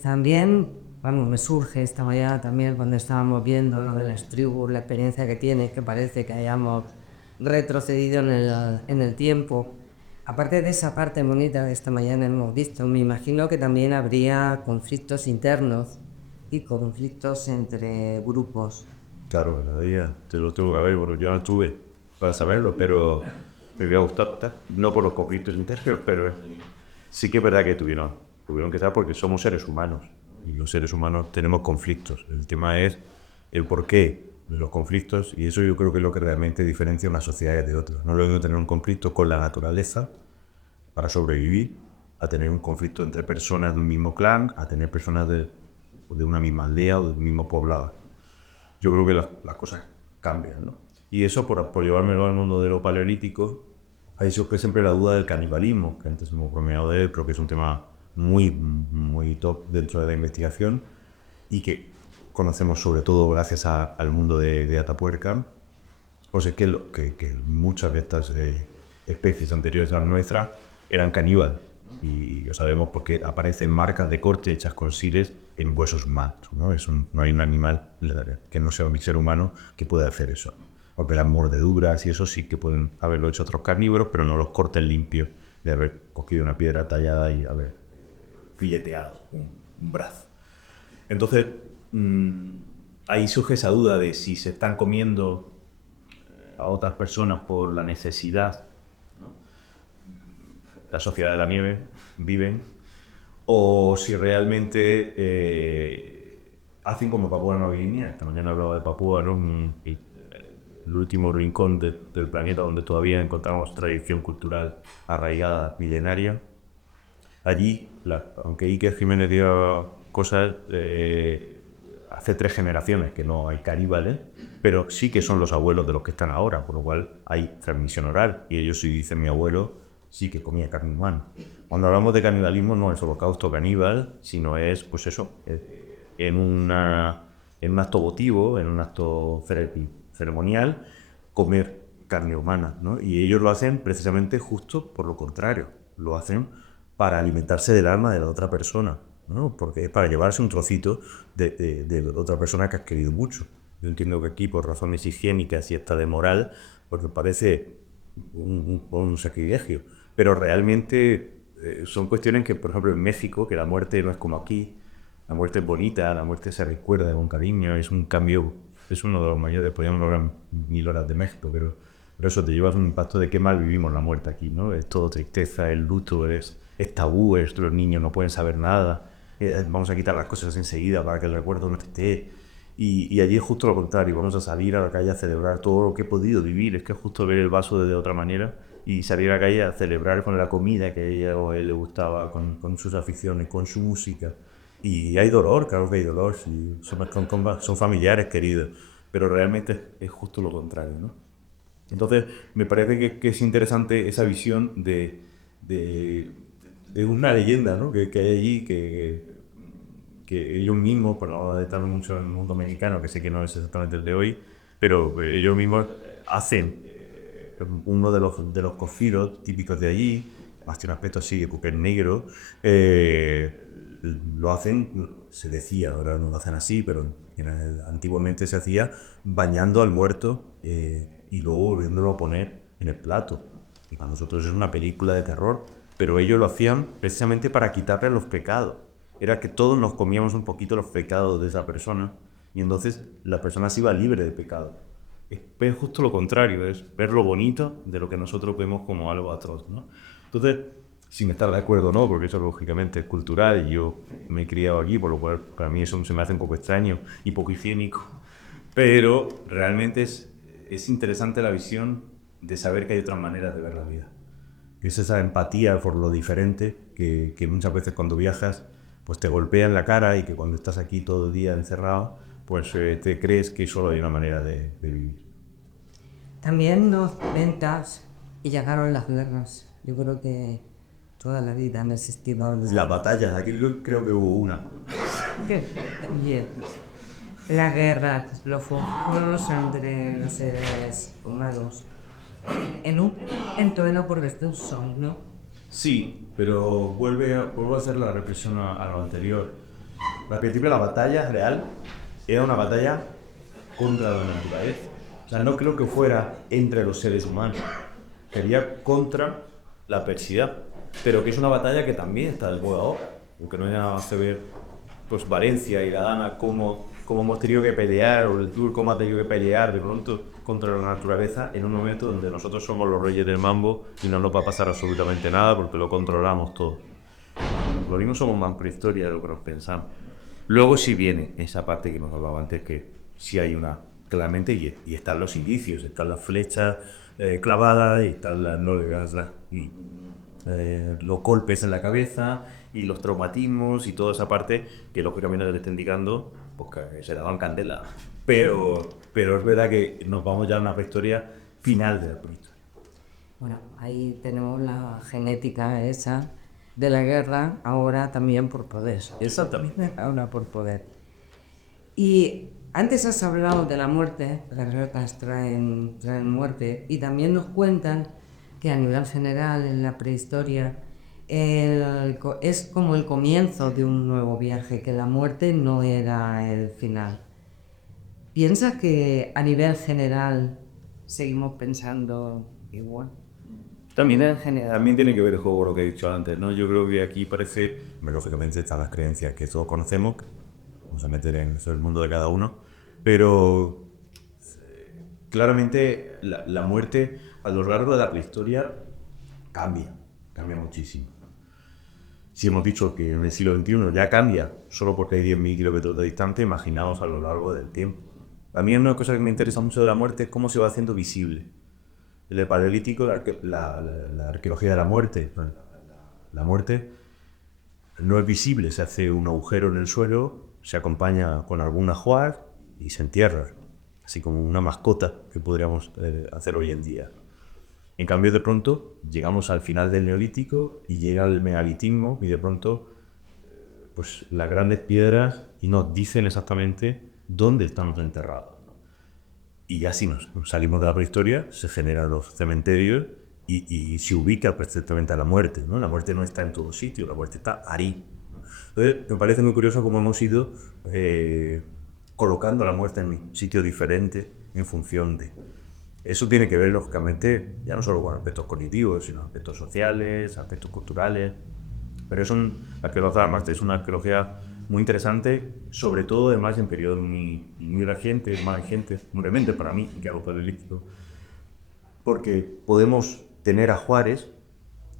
También, vamos, me surge esta mañana también cuando estábamos viendo lo de las tribus, la experiencia que tiene, que parece que hayamos retrocedido en el tiempo. Aparte de esa parte bonita de esta mañana hemos visto, me imagino que también habría conflictos internos y conflictos entre grupos. Claro, cada día te lo tengo que ver, bueno, yo no estuve para saberlo, pero me hubiera gustado estar, no por los conflictos internos, pero sí que es verdad que tuvieron que estar porque somos seres humanos y los seres humanos tenemos conflictos. El tema es el porqué de los conflictos y eso yo creo que es lo que realmente diferencia unas sociedades de otras. No es lo mismo tener un conflicto con la naturaleza para sobrevivir, a tener un conflicto entre personas de un mismo clan, a tener personas de una misma aldea o del mismo poblado. Yo creo que las cosas cambian, ¿no? Y eso, por llevármelo al mundo de lo paleolítico, hay siempre la duda del canibalismo, que antes hemos bromeado de él, pero que es un tema muy top dentro de la investigación y que conocemos sobre todo gracias al mundo de Atapuerca. Pues es que muchas de estas especies anteriores a la nuestra eran caníbales. Y lo sabemos porque aparecen marcas de corte hechas con sires en huesos humanos, ¿no? No hay un animal que no sea un ser humano que pueda hacer eso. Porque las mordeduras y eso sí que pueden haberlo hecho otros carnívoros, pero no los cortes limpios de haber cogido una piedra tallada y haber fileteado un brazo. Entonces, ahí surge esa duda de si se están comiendo a otras personas por la necesidad, ¿no? La sociedad de la nieve viven, o si realmente hacen como Papúa Nueva Guinea. Esta mañana hablaba de Papúa, ¿no? El último rincón del planeta donde todavía encontramos tradición cultural arraigada, milenaria. Allí, aunque Iker Jiménez diga cosas, hace 3 generaciones que no hay caníbales, pero sí que son los abuelos de los que están ahora, por lo cual hay transmisión oral. Y ellos, si dicen mi abuelo, sí que comía carne humana. Cuando hablamos de canibalismo no es holocausto caníbal, sino es, pues eso, en un acto votivo, en un acto ceremonial, comer carne humana, ¿no? Y ellos lo hacen precisamente justo por lo contrario, lo hacen para alimentarse del alma de la otra persona, ¿no? Porque es para llevarse un trocito de otra persona que has querido mucho. Yo entiendo que aquí, por razones higiénicas y hasta de moral, porque parece un sacrilegio, pero realmente son cuestiones que, por ejemplo, en México, que la muerte no es como aquí, la muerte es bonita, la muerte se recuerda con cariño, es un cambio, es uno de los mayores, podríamos hablar 1000 horas de México, pero eso te llevas un impacto de qué mal vivimos la muerte aquí, ¿no? Es todo tristeza, el luto, es tabú, los niños no pueden saber nada, vamos a quitar las cosas enseguida para que el recuerdo no esté. Y allí es justo lo contrario, vamos a salir a la calle a celebrar todo lo que he podido vivir, es que es justo ver el vaso de otra manera y salir a la calle a celebrar con la comida que a ella o a él le gustaba, con sus aficiones, con su música. Y hay dolor, claro que hay dolor, sí, son familiares queridos, pero realmente es justo lo contrario, ¿no? Entonces, me parece que es interesante esa visión de una leyenda, ¿no? que hay allí, que ellos mismos, por no adentrarme mucho en el mundo mexicano, que sé que no es exactamente el de hoy, pero ellos mismos hacen uno de los cocidos típicos de allí, más tiene un aspecto así, porque es negro, lo hacen, se decía, ahora no lo hacen así, pero antiguamente se hacía bañando al muerto y luego volviéndolo a poner en el plato. Y para nosotros es una película de terror, pero ellos lo hacían precisamente para quitarle los pecados. Era que todos nos comíamos un poquito los pecados de esa persona y entonces la persona se iba libre de pecado. Es justo lo contrario, es ver lo bonito de lo que nosotros vemos como algo atroz, ¿no? Entonces, sin estar de acuerdo, ¿no? Porque eso lógicamente es cultural y yo me he criado aquí, por lo cual para mí eso se me hace un poco extraño y poco higiénico. Pero realmente es interesante la visión de saber que hay otras maneras de ver la vida. Es esa empatía por lo diferente que muchas veces cuando viajas pues te golpea en la cara y que cuando estás aquí todo el día encerrado pues te crees que solo hay una manera de vivir. También los 90 y llegaron las guerras. Yo creo que toda la vida han existido Las batallas, aquí creo que hubo una. También las guerras, los fuegos entre los seres humanos. En un entorno por desde un sol, ¿no? Sí, pero vuelvo a hacer la reflexión a lo anterior. Al principio la batalla real era una batalla contra la naturaleza. O sea, no creo que fuera entre los seres humanos. Sería contra la adversidad. Pero que es una batalla que también está de moda ahora. Aunque no haya hace ver pues Valencia y la Dana cómo hemos tenido que pelear, o el Tour cómo ha tenido que pelear de pronto contra la naturaleza en un momento donde nosotros somos los reyes del mambo y no nos va a pasar absolutamente nada porque lo controlamos todo. Lo mismo somos más prehistoria de lo que nos pensamos. Luego sí viene esa parte que nos hablaba antes, que sí hay una, claramente, y están los indicios, están las flechas clavadas, y están las nalgas, y los golpes en la cabeza, y los traumatismos, y toda esa parte que lógicamente te está indicando pues, que se daban candela. Pero es verdad que nos vamos ya a una prehistoria final de la prehistoria. Bueno, ahí tenemos la genética esa de la guerra, ahora también por poder. Exactamente. Ahora por poder. Y antes has hablado de la muerte, las guerras traen muerte, y también nos cuentan que a nivel general en la prehistoria es como el comienzo de un nuevo viaje, que la muerte no era el final. ¿Piensas que a nivel general seguimos pensando igual? También tiene que ver el juego con lo que he dicho antes, ¿no? Yo creo que aquí parece, lógicamente están las creencias que todos conocemos, vamos a meter en el mundo de cada uno, pero claramente la muerte a lo largo de la prehistoria cambia muchísimo. Si hemos dicho que en el siglo XXI ya cambia, solo porque hay 10.000 kilómetros de distancia, imaginaos a lo largo del tiempo. A mí una cosa que me interesa mucho de la muerte es cómo se va haciendo visible. En el Paleolítico, la arqueología de la muerte, la muerte no es visible, se hace un agujero en el suelo, se acompaña con algún ajuar y se entierra, así como una mascota que podríamos hacer hoy en día. En cambio, de pronto, llegamos al final del Neolítico y llega el Megalitismo y de pronto, pues las grandes piedras y nos dicen exactamente dónde estamos enterrados. Y ya si nos salimos de la prehistoria, se generan los cementerios y se ubica perfectamente a la muerte, ¿no? La muerte no está en todo sitio, la muerte está ahí. Entonces, me parece muy curioso cómo hemos ido colocando la muerte en sitios diferentes en función de... Eso tiene que ver, lógicamente, ya no solo con aspectos cognitivos, sino aspectos sociales, aspectos culturales. Pero es una arqueología muy interesante, sobre todo además en periodos muy recientes, muy recientes para mí, que hago paleolítico, porque podemos tener ajuares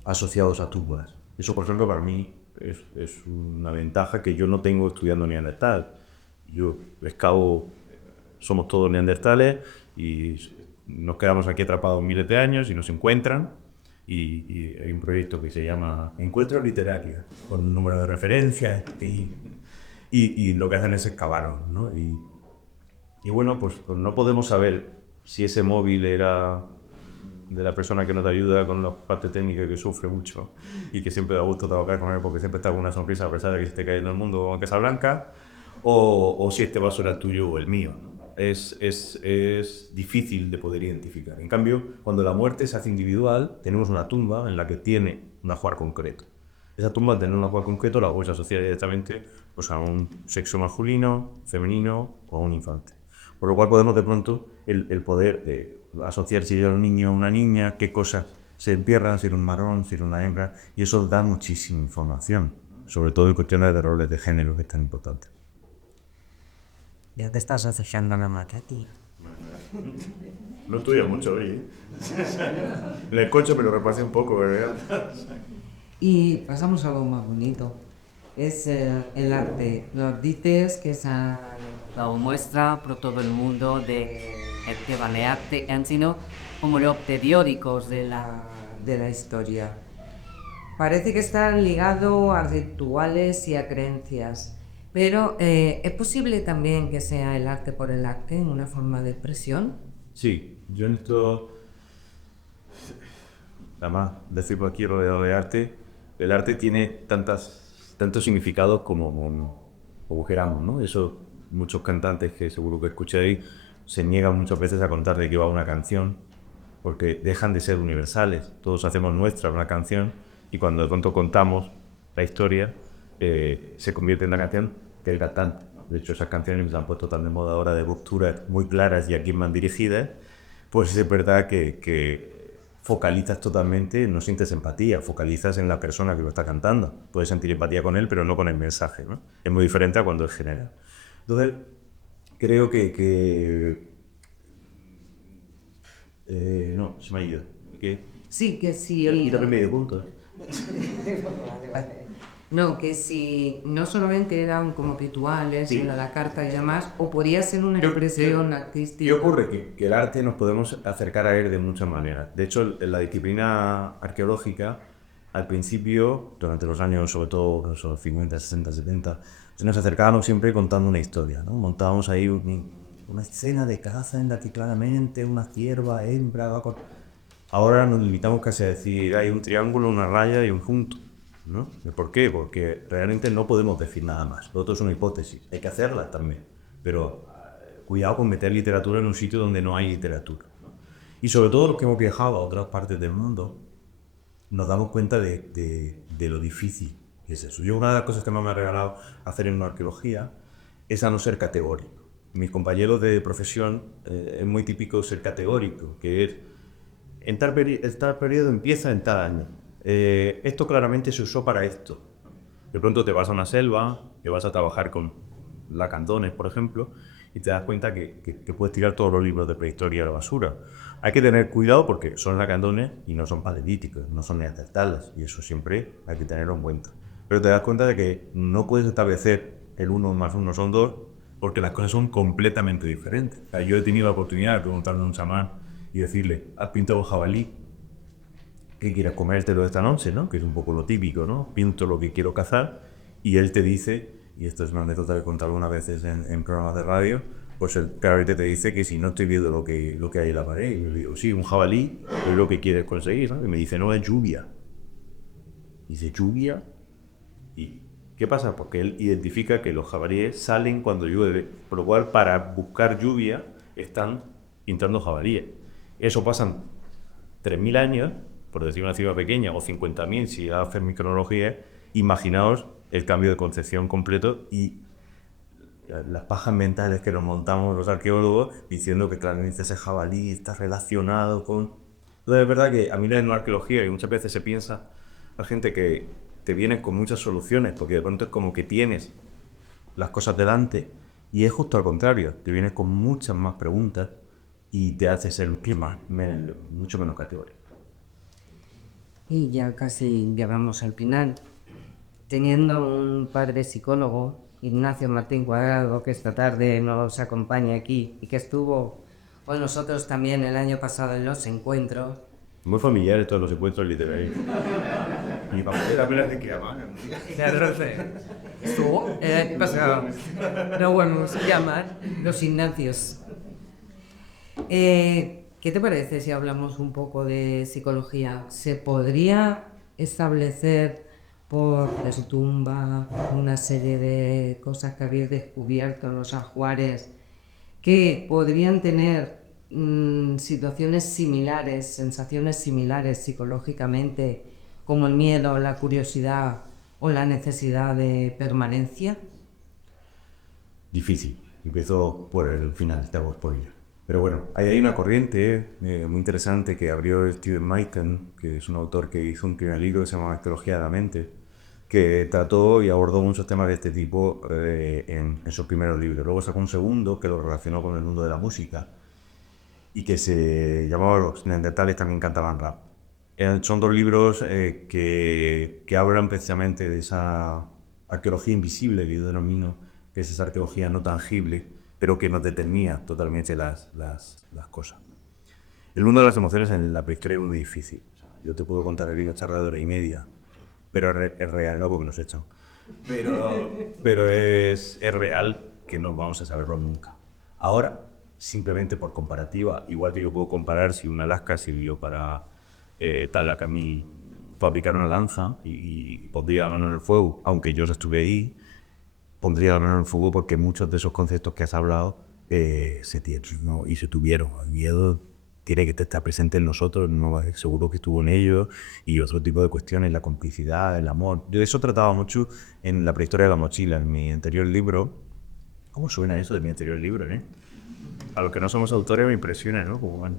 asociados a tumbas. Eso, por ejemplo, para mí es una ventaja que yo no tengo estudiando neandertal. Yo excavo, somos todos neandertales y nos quedamos aquí atrapados miles de años y nos encuentran. Y hay un proyecto que se llama Encuentros Literarios, con un número de referencias y lo que hacen es excavarlos, ¿no? Y bueno, pues no podemos saber si ese móvil era de la persona que no te ayuda con la parte técnica que sufre mucho y que siempre da gusto trabajar con él porque siempre está con una sonrisa a pesar de que se te cae en el mundo con Casablanca, o si este vaso era el tuyo o el mío, ¿no? Es difícil de poder identificar. En cambio, cuando la muerte se hace individual, tenemos una tumba en la que tiene un ajuar concreto. Esa tumba, al tener un ajuar concreto, la puedes asociar directamente pues, a un sexo masculino, femenino o a un infante. Por lo cual podemos de pronto el poder de asociar si era un niño o una niña, qué cosas se entierran, si era un varón, si era una hembra, y eso da muchísima información, sobre todo en cuestiones de roles de género, que es tan importante. Ya te estás asociando a la maqueta. No estudia mucho hoy, ¿eh? En el coche me lo repasé un poco, ¿verdad? Y pasamos a algo más bonito. Es el arte. Nos dices que se han dado muestra por todo el mundo de que vale arte, sino como los periódicos de la historia. Parece que están ligados a rituales y a creencias. Pero ¿es posible también que sea el arte por el arte en una forma de expresión? Sí, yo en esto, además decimos aquí rodeado de arte, el arte tiene tantos significados como queramos, ¿no? Eso muchos cantantes que seguro que escucháis se niegan muchas veces a contar de qué va una canción, porque dejan de ser universales. Todos hacemos nuestra una canción y cuando de pronto contamos la historia, se convierte en la canción del cantante. De hecho, esas canciones se han puesto tan de moda ahora de rupturas muy claras y a quién van dirigidas, pues es verdad que focalizas totalmente, no sientes empatía, focalizas en la persona que lo está cantando. Puedes sentir empatía con él, pero no con el mensaje, ¿no? Es muy diferente a cuando es general. Entonces, creo no, se me ha ido. ¿Qué? Sí, que sí. Y también medio punto. No, que si no solamente eran como rituales, Sí. sino la carta y demás, o podía ser una expresión artística. ¿Qué ocurre? Que el arte nos podemos acercar a él de muchas maneras. De hecho, en la disciplina arqueológica, al principio, durante los años, sobre todo los 50, 60, 70, nos acercábamos siempre contando una historia, ¿no? Montábamos ahí una escena de caza en la que claramente una cierva, hembra, va con... Ahora nos limitamos casi a decir, hay un triángulo, una raya y un punto, ¿no? ¿Por qué? Porque realmente no podemos decir nada más. Lo otro es una hipótesis. Hay que hacerla también. Pero cuidado con meter literatura en un sitio donde no hay literatura, ¿no? Y sobre todo los que hemos viajado a otras partes del mundo, nos damos cuenta de lo difícil que es eso. Yo una de las cosas que más me ha regalado hacer en una arqueología es a no ser categórico. Mis compañeros de profesión es muy típico ser categórico, que es en tal periodo empieza en tal año. Esto claramente se usó para esto. De pronto te vas a una selva, te vas a trabajar con lacandones, por ejemplo, y te das cuenta que puedes tirar todos los libros de prehistoria a la basura. Hay que tener cuidado porque son lacandones y no son paleolíticos, no son neandertales, y eso siempre hay que tenerlo en cuenta. Pero te das cuenta de que no puedes establecer el 1 más 1 son 2 porque las cosas son completamente diferentes. O sea, yo he tenido la oportunidad de preguntarle a un chamán y decirle, ¿has pintado un jabalí? ¿Qué quieres comértelo esta noche, no? Que es un poco lo típico, ¿no? Pinto lo que quiero cazar y él te dice, y esto es una anécdota que he contado algunas veces en programas de radio, pues el claramente te dice que si no estoy viendo lo que hay en la pared, y yo le digo, sí, un jabalí es lo que quieres conseguir, ¿no? Y me dice, no, es lluvia. Dice, ¿lluvia? ¿Y qué pasa? Porque él identifica que los jabalíes salen cuando llueve, por lo cual para buscar lluvia están pintando jabalíes. Eso pasan 3.000 años, por decir una ciudad pequeña, o 50.000 si hacen mi cronología. Imaginaos el cambio de concepción completo y las pajas mentales que nos montamos los arqueólogos diciendo que claramente ese jabalí está relacionado con... Entonces es verdad que a mí en la arqueología y muchas veces se piensa la gente que te viene con muchas soluciones porque de pronto es como que tienes las cosas delante y es justo al contrario, te vienes con muchas más preguntas y te haces ser mucho menos categórico. Y ya casi llegamos al final. Teniendo un padre psicólogo, Ignacio Martín Cuadrado, que esta tarde nos acompaña aquí y que estuvo con nosotros también el año pasado en los encuentros. Muy familiares todos los encuentros literarios. Mi papá era apenas de que amaban. Estuvo el año pasado. Lo vamos a llamar los Ignacios. ¿Qué ¿Qué te parece si hablamos un poco de psicología? ¿Se podría establecer por las tumbas, una serie de cosas que habéis descubierto en los ajuares, que podrían tener situaciones similares, sensaciones similares psicológicamente, como el miedo, la curiosidad o la necesidad de permanencia? Difícil. Empiezo por el final, te hago spoiler. Pero bueno, hay una corriente muy interesante que abrió Steven Mikan, que es un autor que hizo un primer libro que se llama Arqueología de la Mente, que trató y abordó muchos temas de este tipo en sus primeros libros. Luego sacó un segundo que lo relacionó con el mundo de la música y que se llamaba Los neandertales también cantaban rap. Son dos libros que hablan precisamente de esa arqueología invisible que yo denomino, que es esa arqueología no tangible, pero que nos determina totalmente las cosas. El mundo de las emociones en la prehistoria es muy difícil. O sea, yo te puedo contar el libro charla de hora y media, pero es real, no porque nos echan. Pero es real que no vamos a saberlo nunca. Ahora, simplemente por comparativa, igual que yo puedo comparar si una lasca sirvió para Talácami fabricar una lanza y pondría la mano en el fuego, aunque yo estuve ahí, pondría la mano en el fuego porque muchos de esos conceptos que has hablado se tienen, ¿no? Y se tuvieron. El miedo tiene que estar presente en nosotros, no seguro que estuvo en ellos, y otro tipo de cuestiones, la complicidad, el amor. Yo de eso trataba mucho en la prehistoria de la mochila, en mi anterior libro. ¿Cómo suena eso de mi anterior libro, eh? A los que no somos autores me impresiona, ¿no? Como van.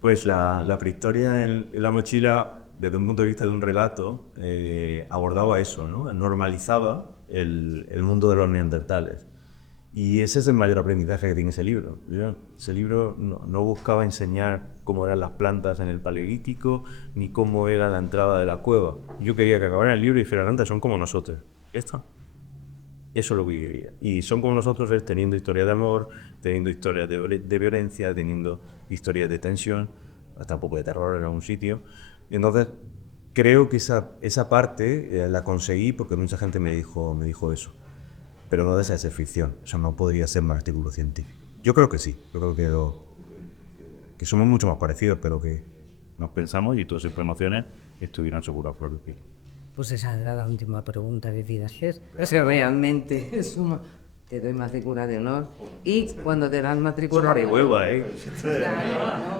Pues la prehistoria en la mochila, desde un punto de vista de un relato, abordaba eso, ¿no? Normalizaba el mundo de los neandertales. Y ese es el mayor aprendizaje que tiene ese libro. Ese libro no buscaba enseñar cómo eran las plantas en el Paleolítico, ni cómo era la entrada de la cueva. Yo quería que acabara el libro y dijera, anda, son como nosotros. ¿Esto? Eso es lo que quería. Y son como nosotros teniendo historias de amor, teniendo historias de violencia, teniendo historias de tensión, hasta un poco de terror en algún sitio. Y entonces, creo que esa parte la conseguí porque mucha gente me dijo eso. Pero no deja de ser ficción. Eso no podría ser más artículo científico. Yo creo que sí. Yo creo que somos mucho más parecidos, pero que nos pensamos y todas esas informaciones estuvieran seguras por el pie. Pues esa era la última pregunta que quería hacer. Si realmente es uno, te doy matrícula de honor y cuando te dan matrícula de honor... hueva, ¿eh?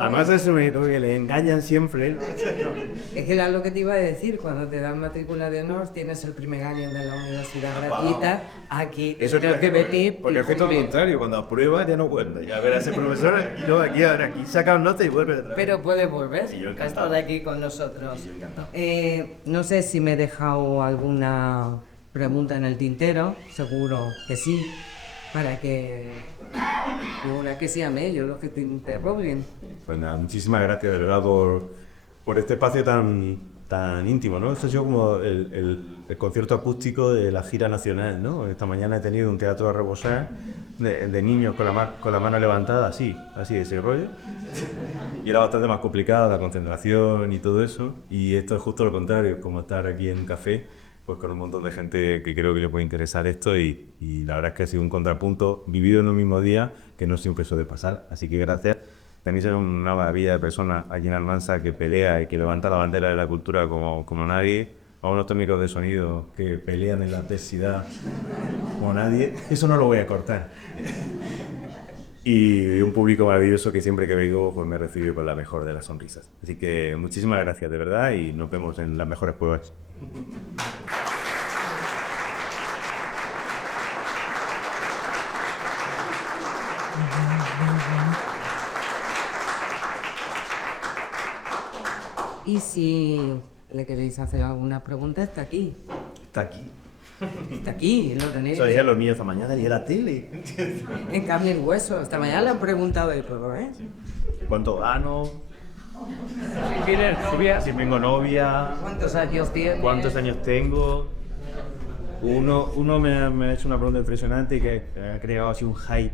Además eso que le engañan siempre. Es que era lo que te iba a decir, cuando te dan matrícula de honor tienes el primer año de la universidad gratuita, aquí Eso tienes que venir... porque es todo lo contrario, cuando apruebas ya no cuenta. Ya verás ese profesor y luego aquí saca un nota y vuelve otra vez. Pero puedes volver, Sí, yo has estado aquí con nosotros. No sé si me he dejado alguna pregunta en el tintero, seguro que sí, para que sean ellos los que te interroguen. Pues nada, muchísimas gracias de verdad por este espacio tan íntimo, ¿no? Esto ha sido como el concierto acústico de la gira nacional, ¿no? Esta mañana he tenido un teatro a rebosar de niños con la mano levantada, así de ese rollo. Y era bastante más complicada la concentración y todo eso. Y esto es justo lo contrario, es como estar aquí en un café, pues con un montón de gente que creo que le puede interesar esto y la verdad es que ha sido un contrapunto vivido en un mismo día que no siempre suele pasar. Así que gracias. Tenéis una maravilla de personas aquí en Almansa que pelea y que levanta la bandera de la cultura como nadie. A unos técnicos de sonido que pelean en la adversidad como nadie. Eso no lo voy a cortar. Y un público maravilloso que siempre que vengo pues me recibe con la mejor de las sonrisas. Así que muchísimas gracias de verdad y nos vemos en las mejores pruebas. Y si le queréis hacer alguna pregunta, está aquí. Está aquí. Está aquí, lo tenéis. Eso decían los niños esta mañana y la tele. En carne y hueso. Esta mañana le han preguntado de todo, ¿eh? ¿Cuánto gano? Si tengo novia. ¿Cuántos años tienes? ¿Cuántos años tengo? Uno me ha hecho una pregunta impresionante y que ha creado así un hype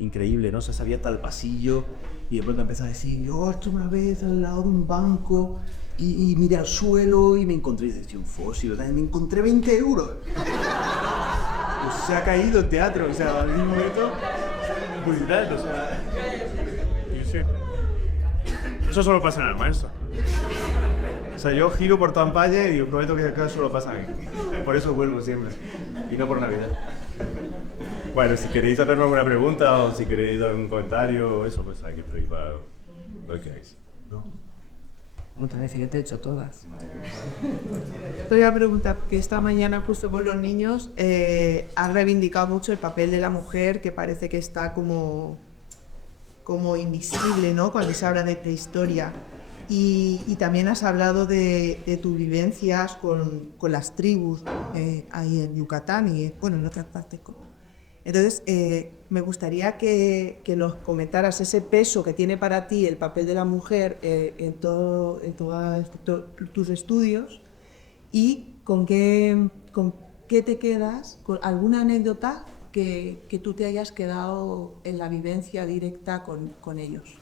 increíble, ¿no? Se sabía hasta el pasillo y de pronto empezó a decir, yo estuve una vez al lado de un banco y miré al suelo y me encontré, y decía, un fósil, ¿verdad? Y me encontré 20 euros. Pues se ha caído el teatro, o sea, al mismo momento, brutal, o sea... Sí. Eso solo pasa en el maestro. O sea, yo giro por Tampaya y os prometo que acá solo pasa a mí. Por eso vuelvo siempre. Y no por Navidad. Bueno, si queréis hacerme alguna pregunta o si queréis dar un comentario o eso, pues aquí estoy para lo que queráis. ¿No? Muchas veces yo te he hecho todas. Te voy a preguntar, que esta mañana justo con los niños has reivindicado mucho el papel de la mujer, que parece que está como invisible, ¿no? Cuando se habla de prehistoria. Y también has hablado de tus vivencias con las tribus ahí en Yucatán y bueno, en otras partes. Entonces, me gustaría que nos comentaras ese peso que tiene para ti el papel de la mujer en todos tus estudios y con qué te quedas, con alguna anécdota que tú te hayas quedado en la vivencia directa con ellos.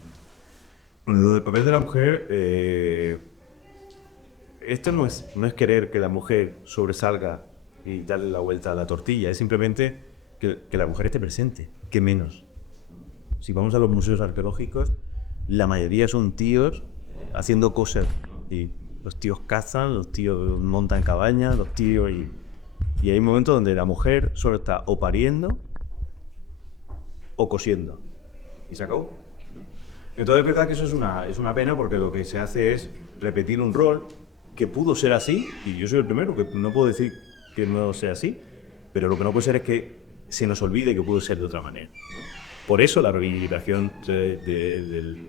Bueno, lo del papel de la mujer, esto no es querer que la mujer sobresalga y darle la vuelta a la tortilla, es simplemente que la mujer esté presente, que menos. Si vamos a los museos arqueológicos, la mayoría son tíos haciendo cosas. Y los tíos cazan, los tíos montan cabañas, los tíos... Y hay momentos donde la mujer solo está o pariendo o cosiendo. Y se acabó. Entonces es verdad que eso es una pena porque lo que se hace es repetir un rol que pudo ser así, y yo soy el primero que no puedo decir que no sea así, pero lo que no puede ser es que se nos olvide que pudo ser de otra manera. Por eso la reivindicación del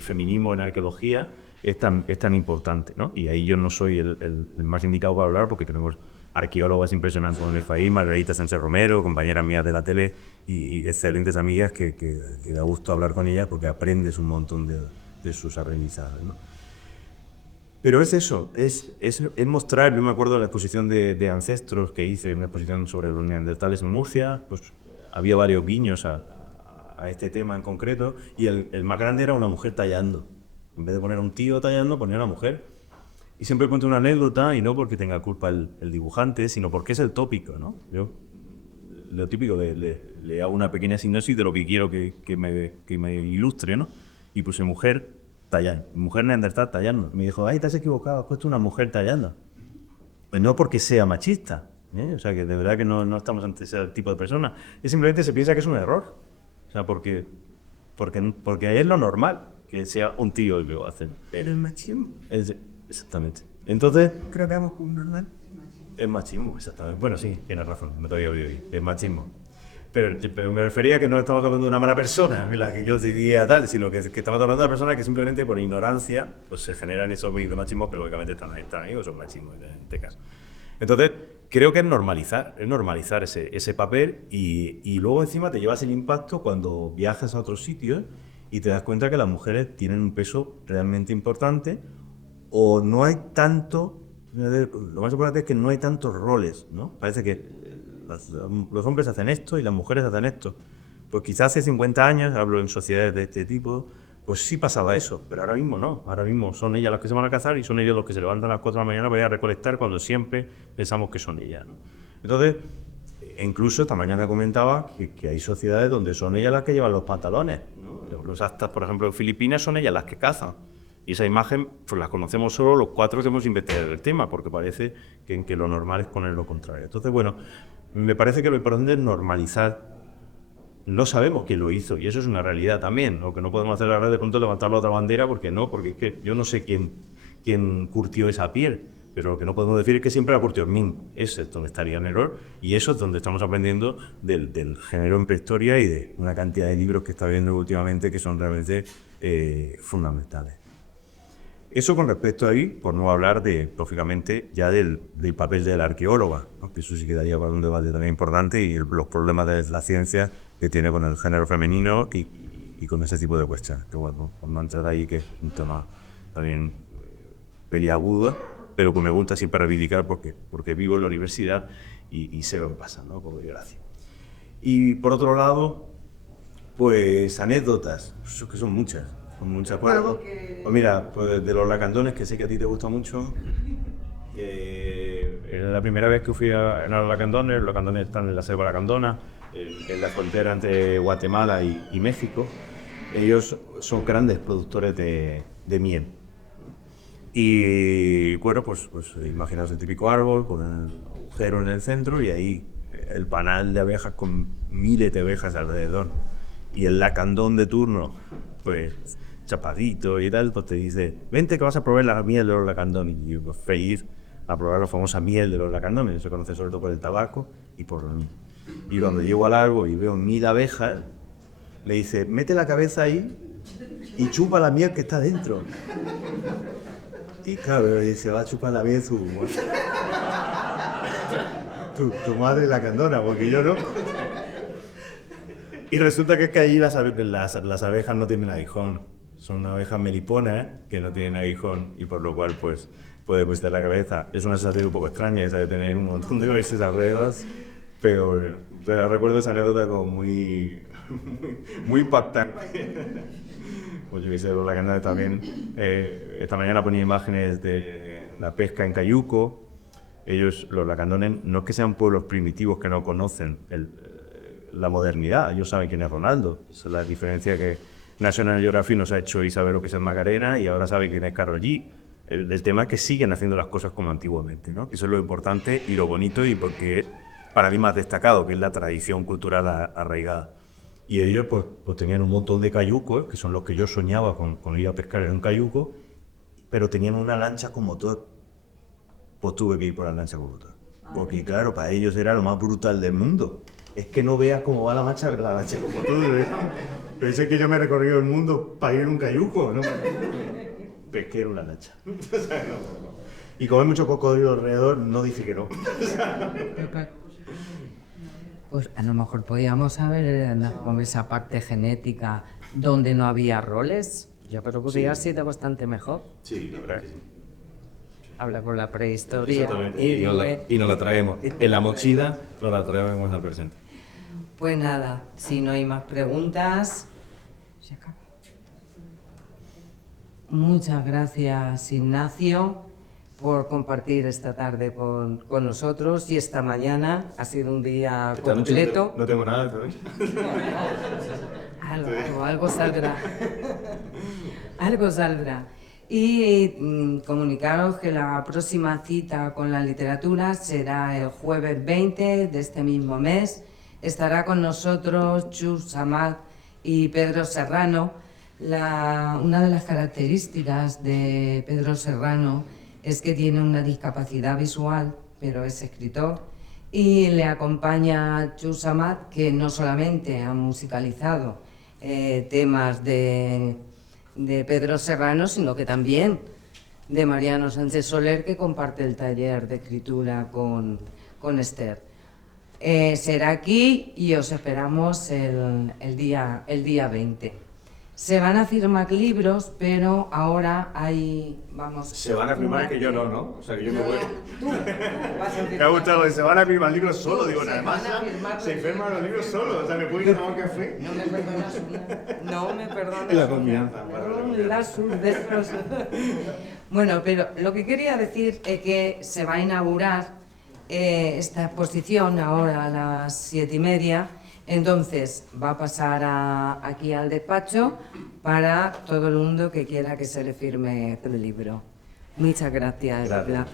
feminismo en arqueología es tan importante, ¿no? Y ahí yo no soy el más indicado para hablar porque tenemos arqueólogas impresionantes en el país, Margarita Sánchez Romero, compañeras mías de la tele y excelentes amigas que da gusto hablar con ellas porque aprendes un montón de sus aprendizajes, ¿no? Pero es eso, es mostrar. Yo me acuerdo de la exposición de ancestros que hice, una exposición sobre los neandertales en Murcia, pues había varios guiños a este tema en concreto, y el más grande era una mujer tallando. En vez de poner a un tío tallando, ponía a una mujer. Y siempre cuento una anécdota, y no porque tenga culpa el dibujante, sino porque es el tópico, ¿no? Yo, lo típico, le hago una pequeña sinopsis de lo que quiero que me ilustre, ¿no? Y puse mujer tallando, mujer neandertal tallando. Me dijo, ay, te has equivocado, has puesto una mujer tallando. Pues no porque sea machista, ¿eh? O sea, que de verdad que no estamos ante ese tipo de personas. Es simplemente se piensa que es un error. O sea, porque es lo normal que sea un tío el que lo hace. Pero el machismo. Exactamente. Entonces... Creo que vamos con normal. Es machismo, exactamente. Bueno, sí, tienes razón, me te había oído ahí. Es machismo. Pero me refería a que no estamos hablando de una mala persona, la que yo diría tal, sino que estamos hablando de una persona que simplemente por ignorancia pues se generan esos de machismos, pero lógicamente están ahí, o son machismos en este caso. Entonces, creo que es normalizar ese papel y luego encima te llevas el impacto cuando viajas a otros sitios y te das cuenta que las mujeres tienen un peso realmente importante o no hay tanto, lo más importante es que no hay tantos roles, ¿no? Parece que los hombres hacen esto y las mujeres hacen esto. Pues quizás hace 50 años, hablo en sociedades de este tipo, pues sí pasaba eso, pero ahora mismo no. Ahora mismo son ellas las que se van a casar y son ellos los que se levantan a las 4 de la mañana para ir a recolectar cuando siempre pensamos que son ellas, ¿no? Entonces, incluso esta mañana comentaba que hay sociedades donde son ellas las que llevan los pantalones, ¿no? Los actas, por ejemplo, en Filipinas son ellas las que cazan. Y esa imagen pues la conocemos solo los 4 que hemos investigado el tema, porque parece que lo normal es poner lo contrario. Entonces, bueno, me parece que lo importante es normalizar. No sabemos quién lo hizo, y eso es una realidad también. Lo que no podemos hacer ahora de pronto es levantar la otra bandera, porque es que yo no sé quién curtió esa piel, pero lo que no podemos decir es que siempre la curtió Min. Ese es donde estaría en error, y eso es donde estamos aprendiendo del género en prehistoria y de una cantidad de libros que está viendo últimamente que son realmente fundamentales. Eso con respecto ahí, por no hablar lógicamente, ya del papel de la arqueóloga, ¿no? Que eso sí quedaría para un debate también importante, y los problemas de la ciencia que tiene con el género femenino y con ese tipo de cuestiones. Que bueno, por no entrar ahí, que es un tema también peliagudo, pero que me gusta siempre reivindicar porque vivo en la universidad y sé lo que pasa, ¿no? Por desgracia. Y por otro lado, pues anécdotas, eso que son muchas. Pues mira, pues de los lacandones, que sé que a ti te gusta mucho. Era la primera vez que fui a los lacandones. Los lacandones están en la selva lacandona, en la frontera entre Guatemala y México. ellos son grandes productores de miel. Y bueno, pues imaginaos el típico árbol con el agujero en el centro y ahí el panal de abejas con miles de abejas alrededor. Y el lacandón de turno, pues chapadito y tal, pues te dice, vente que vas a probar la miel de los lacandones. Y yo, pues feliz a probar la famosa miel de los lacandones, se conoce sobre todo por el tabaco y por la miel. Y cuando llego al árbol y veo 1000 abejas, le dice, mete la cabeza ahí y chupa la miel que está dentro. Y claro, se va a chupar la miel tu madre lacandona, porque yo no. Y resulta que es que allí las abejas no tienen aguijón. Son abejas meliponas que no tienen aguijón y por lo cual pues puede meter la cabeza. Es una sensación un poco extraña esa de tener un montón de veces alrededor, pero recuerdo esa anécdota como muy impactante. Pues yo qué sé, los lacandones también. Esta mañana ponía imágenes de la pesca en cayuco. Ellos, los lacandones, no es que sean pueblos primitivos que no conocen la modernidad, ellos saben quién es Ronaldo. Esa es la diferencia que National Geographic nos ha hecho y saber lo que es el Macarena y ahora sabe quién es Karol G. El tema es que siguen haciendo las cosas como antiguamente, ¿no? Eso es lo importante y lo bonito y porque es para mí más destacado, que es la tradición cultural arraigada. Y ellos pues tenían un montón de cayucos, que son los que yo soñaba con ir a pescar en un cayuco, pero tenían una lancha como motor. Pues tuve que ir por la lancha con motor. Porque claro, para ellos era lo más brutal del mundo. Es que no veas cómo va la lancha con motor. Pensé que yo me he recorrido el mundo para ir en un cayuco, ¿no? Pesqué en una lancha. Y como hay mucho cocodrilo alrededor, no dice que no. Pues a lo mejor podíamos saber con esa parte genética donde no había roles. Yo creo que hubiera sido bastante mejor. Sí, la verdad que sí. Habla con la prehistoria. Y nos la traemos. En la mochila nos la traemos al presente. Pues nada, si no hay más preguntas. Se acaba. Muchas gracias, Ignacio, por compartir esta tarde con nosotros y esta mañana ha sido un día completo. No tengo nada esta noche. Algo saldrá. Algo saldrá. Y comunicaros que la próxima cita con la literatura será el jueves 20 de este mismo mes. Estará con nosotros Chus Amat y Pedro Serrano. Una de las características de Pedro Serrano es que tiene una discapacidad visual, pero es escritor, y le acompaña Chus Amat, que no solamente ha musicalizado temas de Pedro Serrano, sino que también de Mariano Sánchez Soler, que comparte el taller de escritura con Esther. Será aquí y os esperamos el día 20. Se van a firmar libros, pero ahora Se van a firmar que yo no, o sea que yo me voy. Tú vas a firmar. Me ha gustado, se van a firmar libros solo, digo, nada más. Se firman los libros solos, o sea, me puedo ir a tomar un café. No me perdonas una. No me perdonas. La confianza. Las urderos. Bueno, pero lo que quería decir es que se va a inaugurar esta exposición ahora a las 7:30. Entonces va a pasar aquí al despacho para todo el mundo que quiera que se le firme el libro. Muchas gracias. Gracias.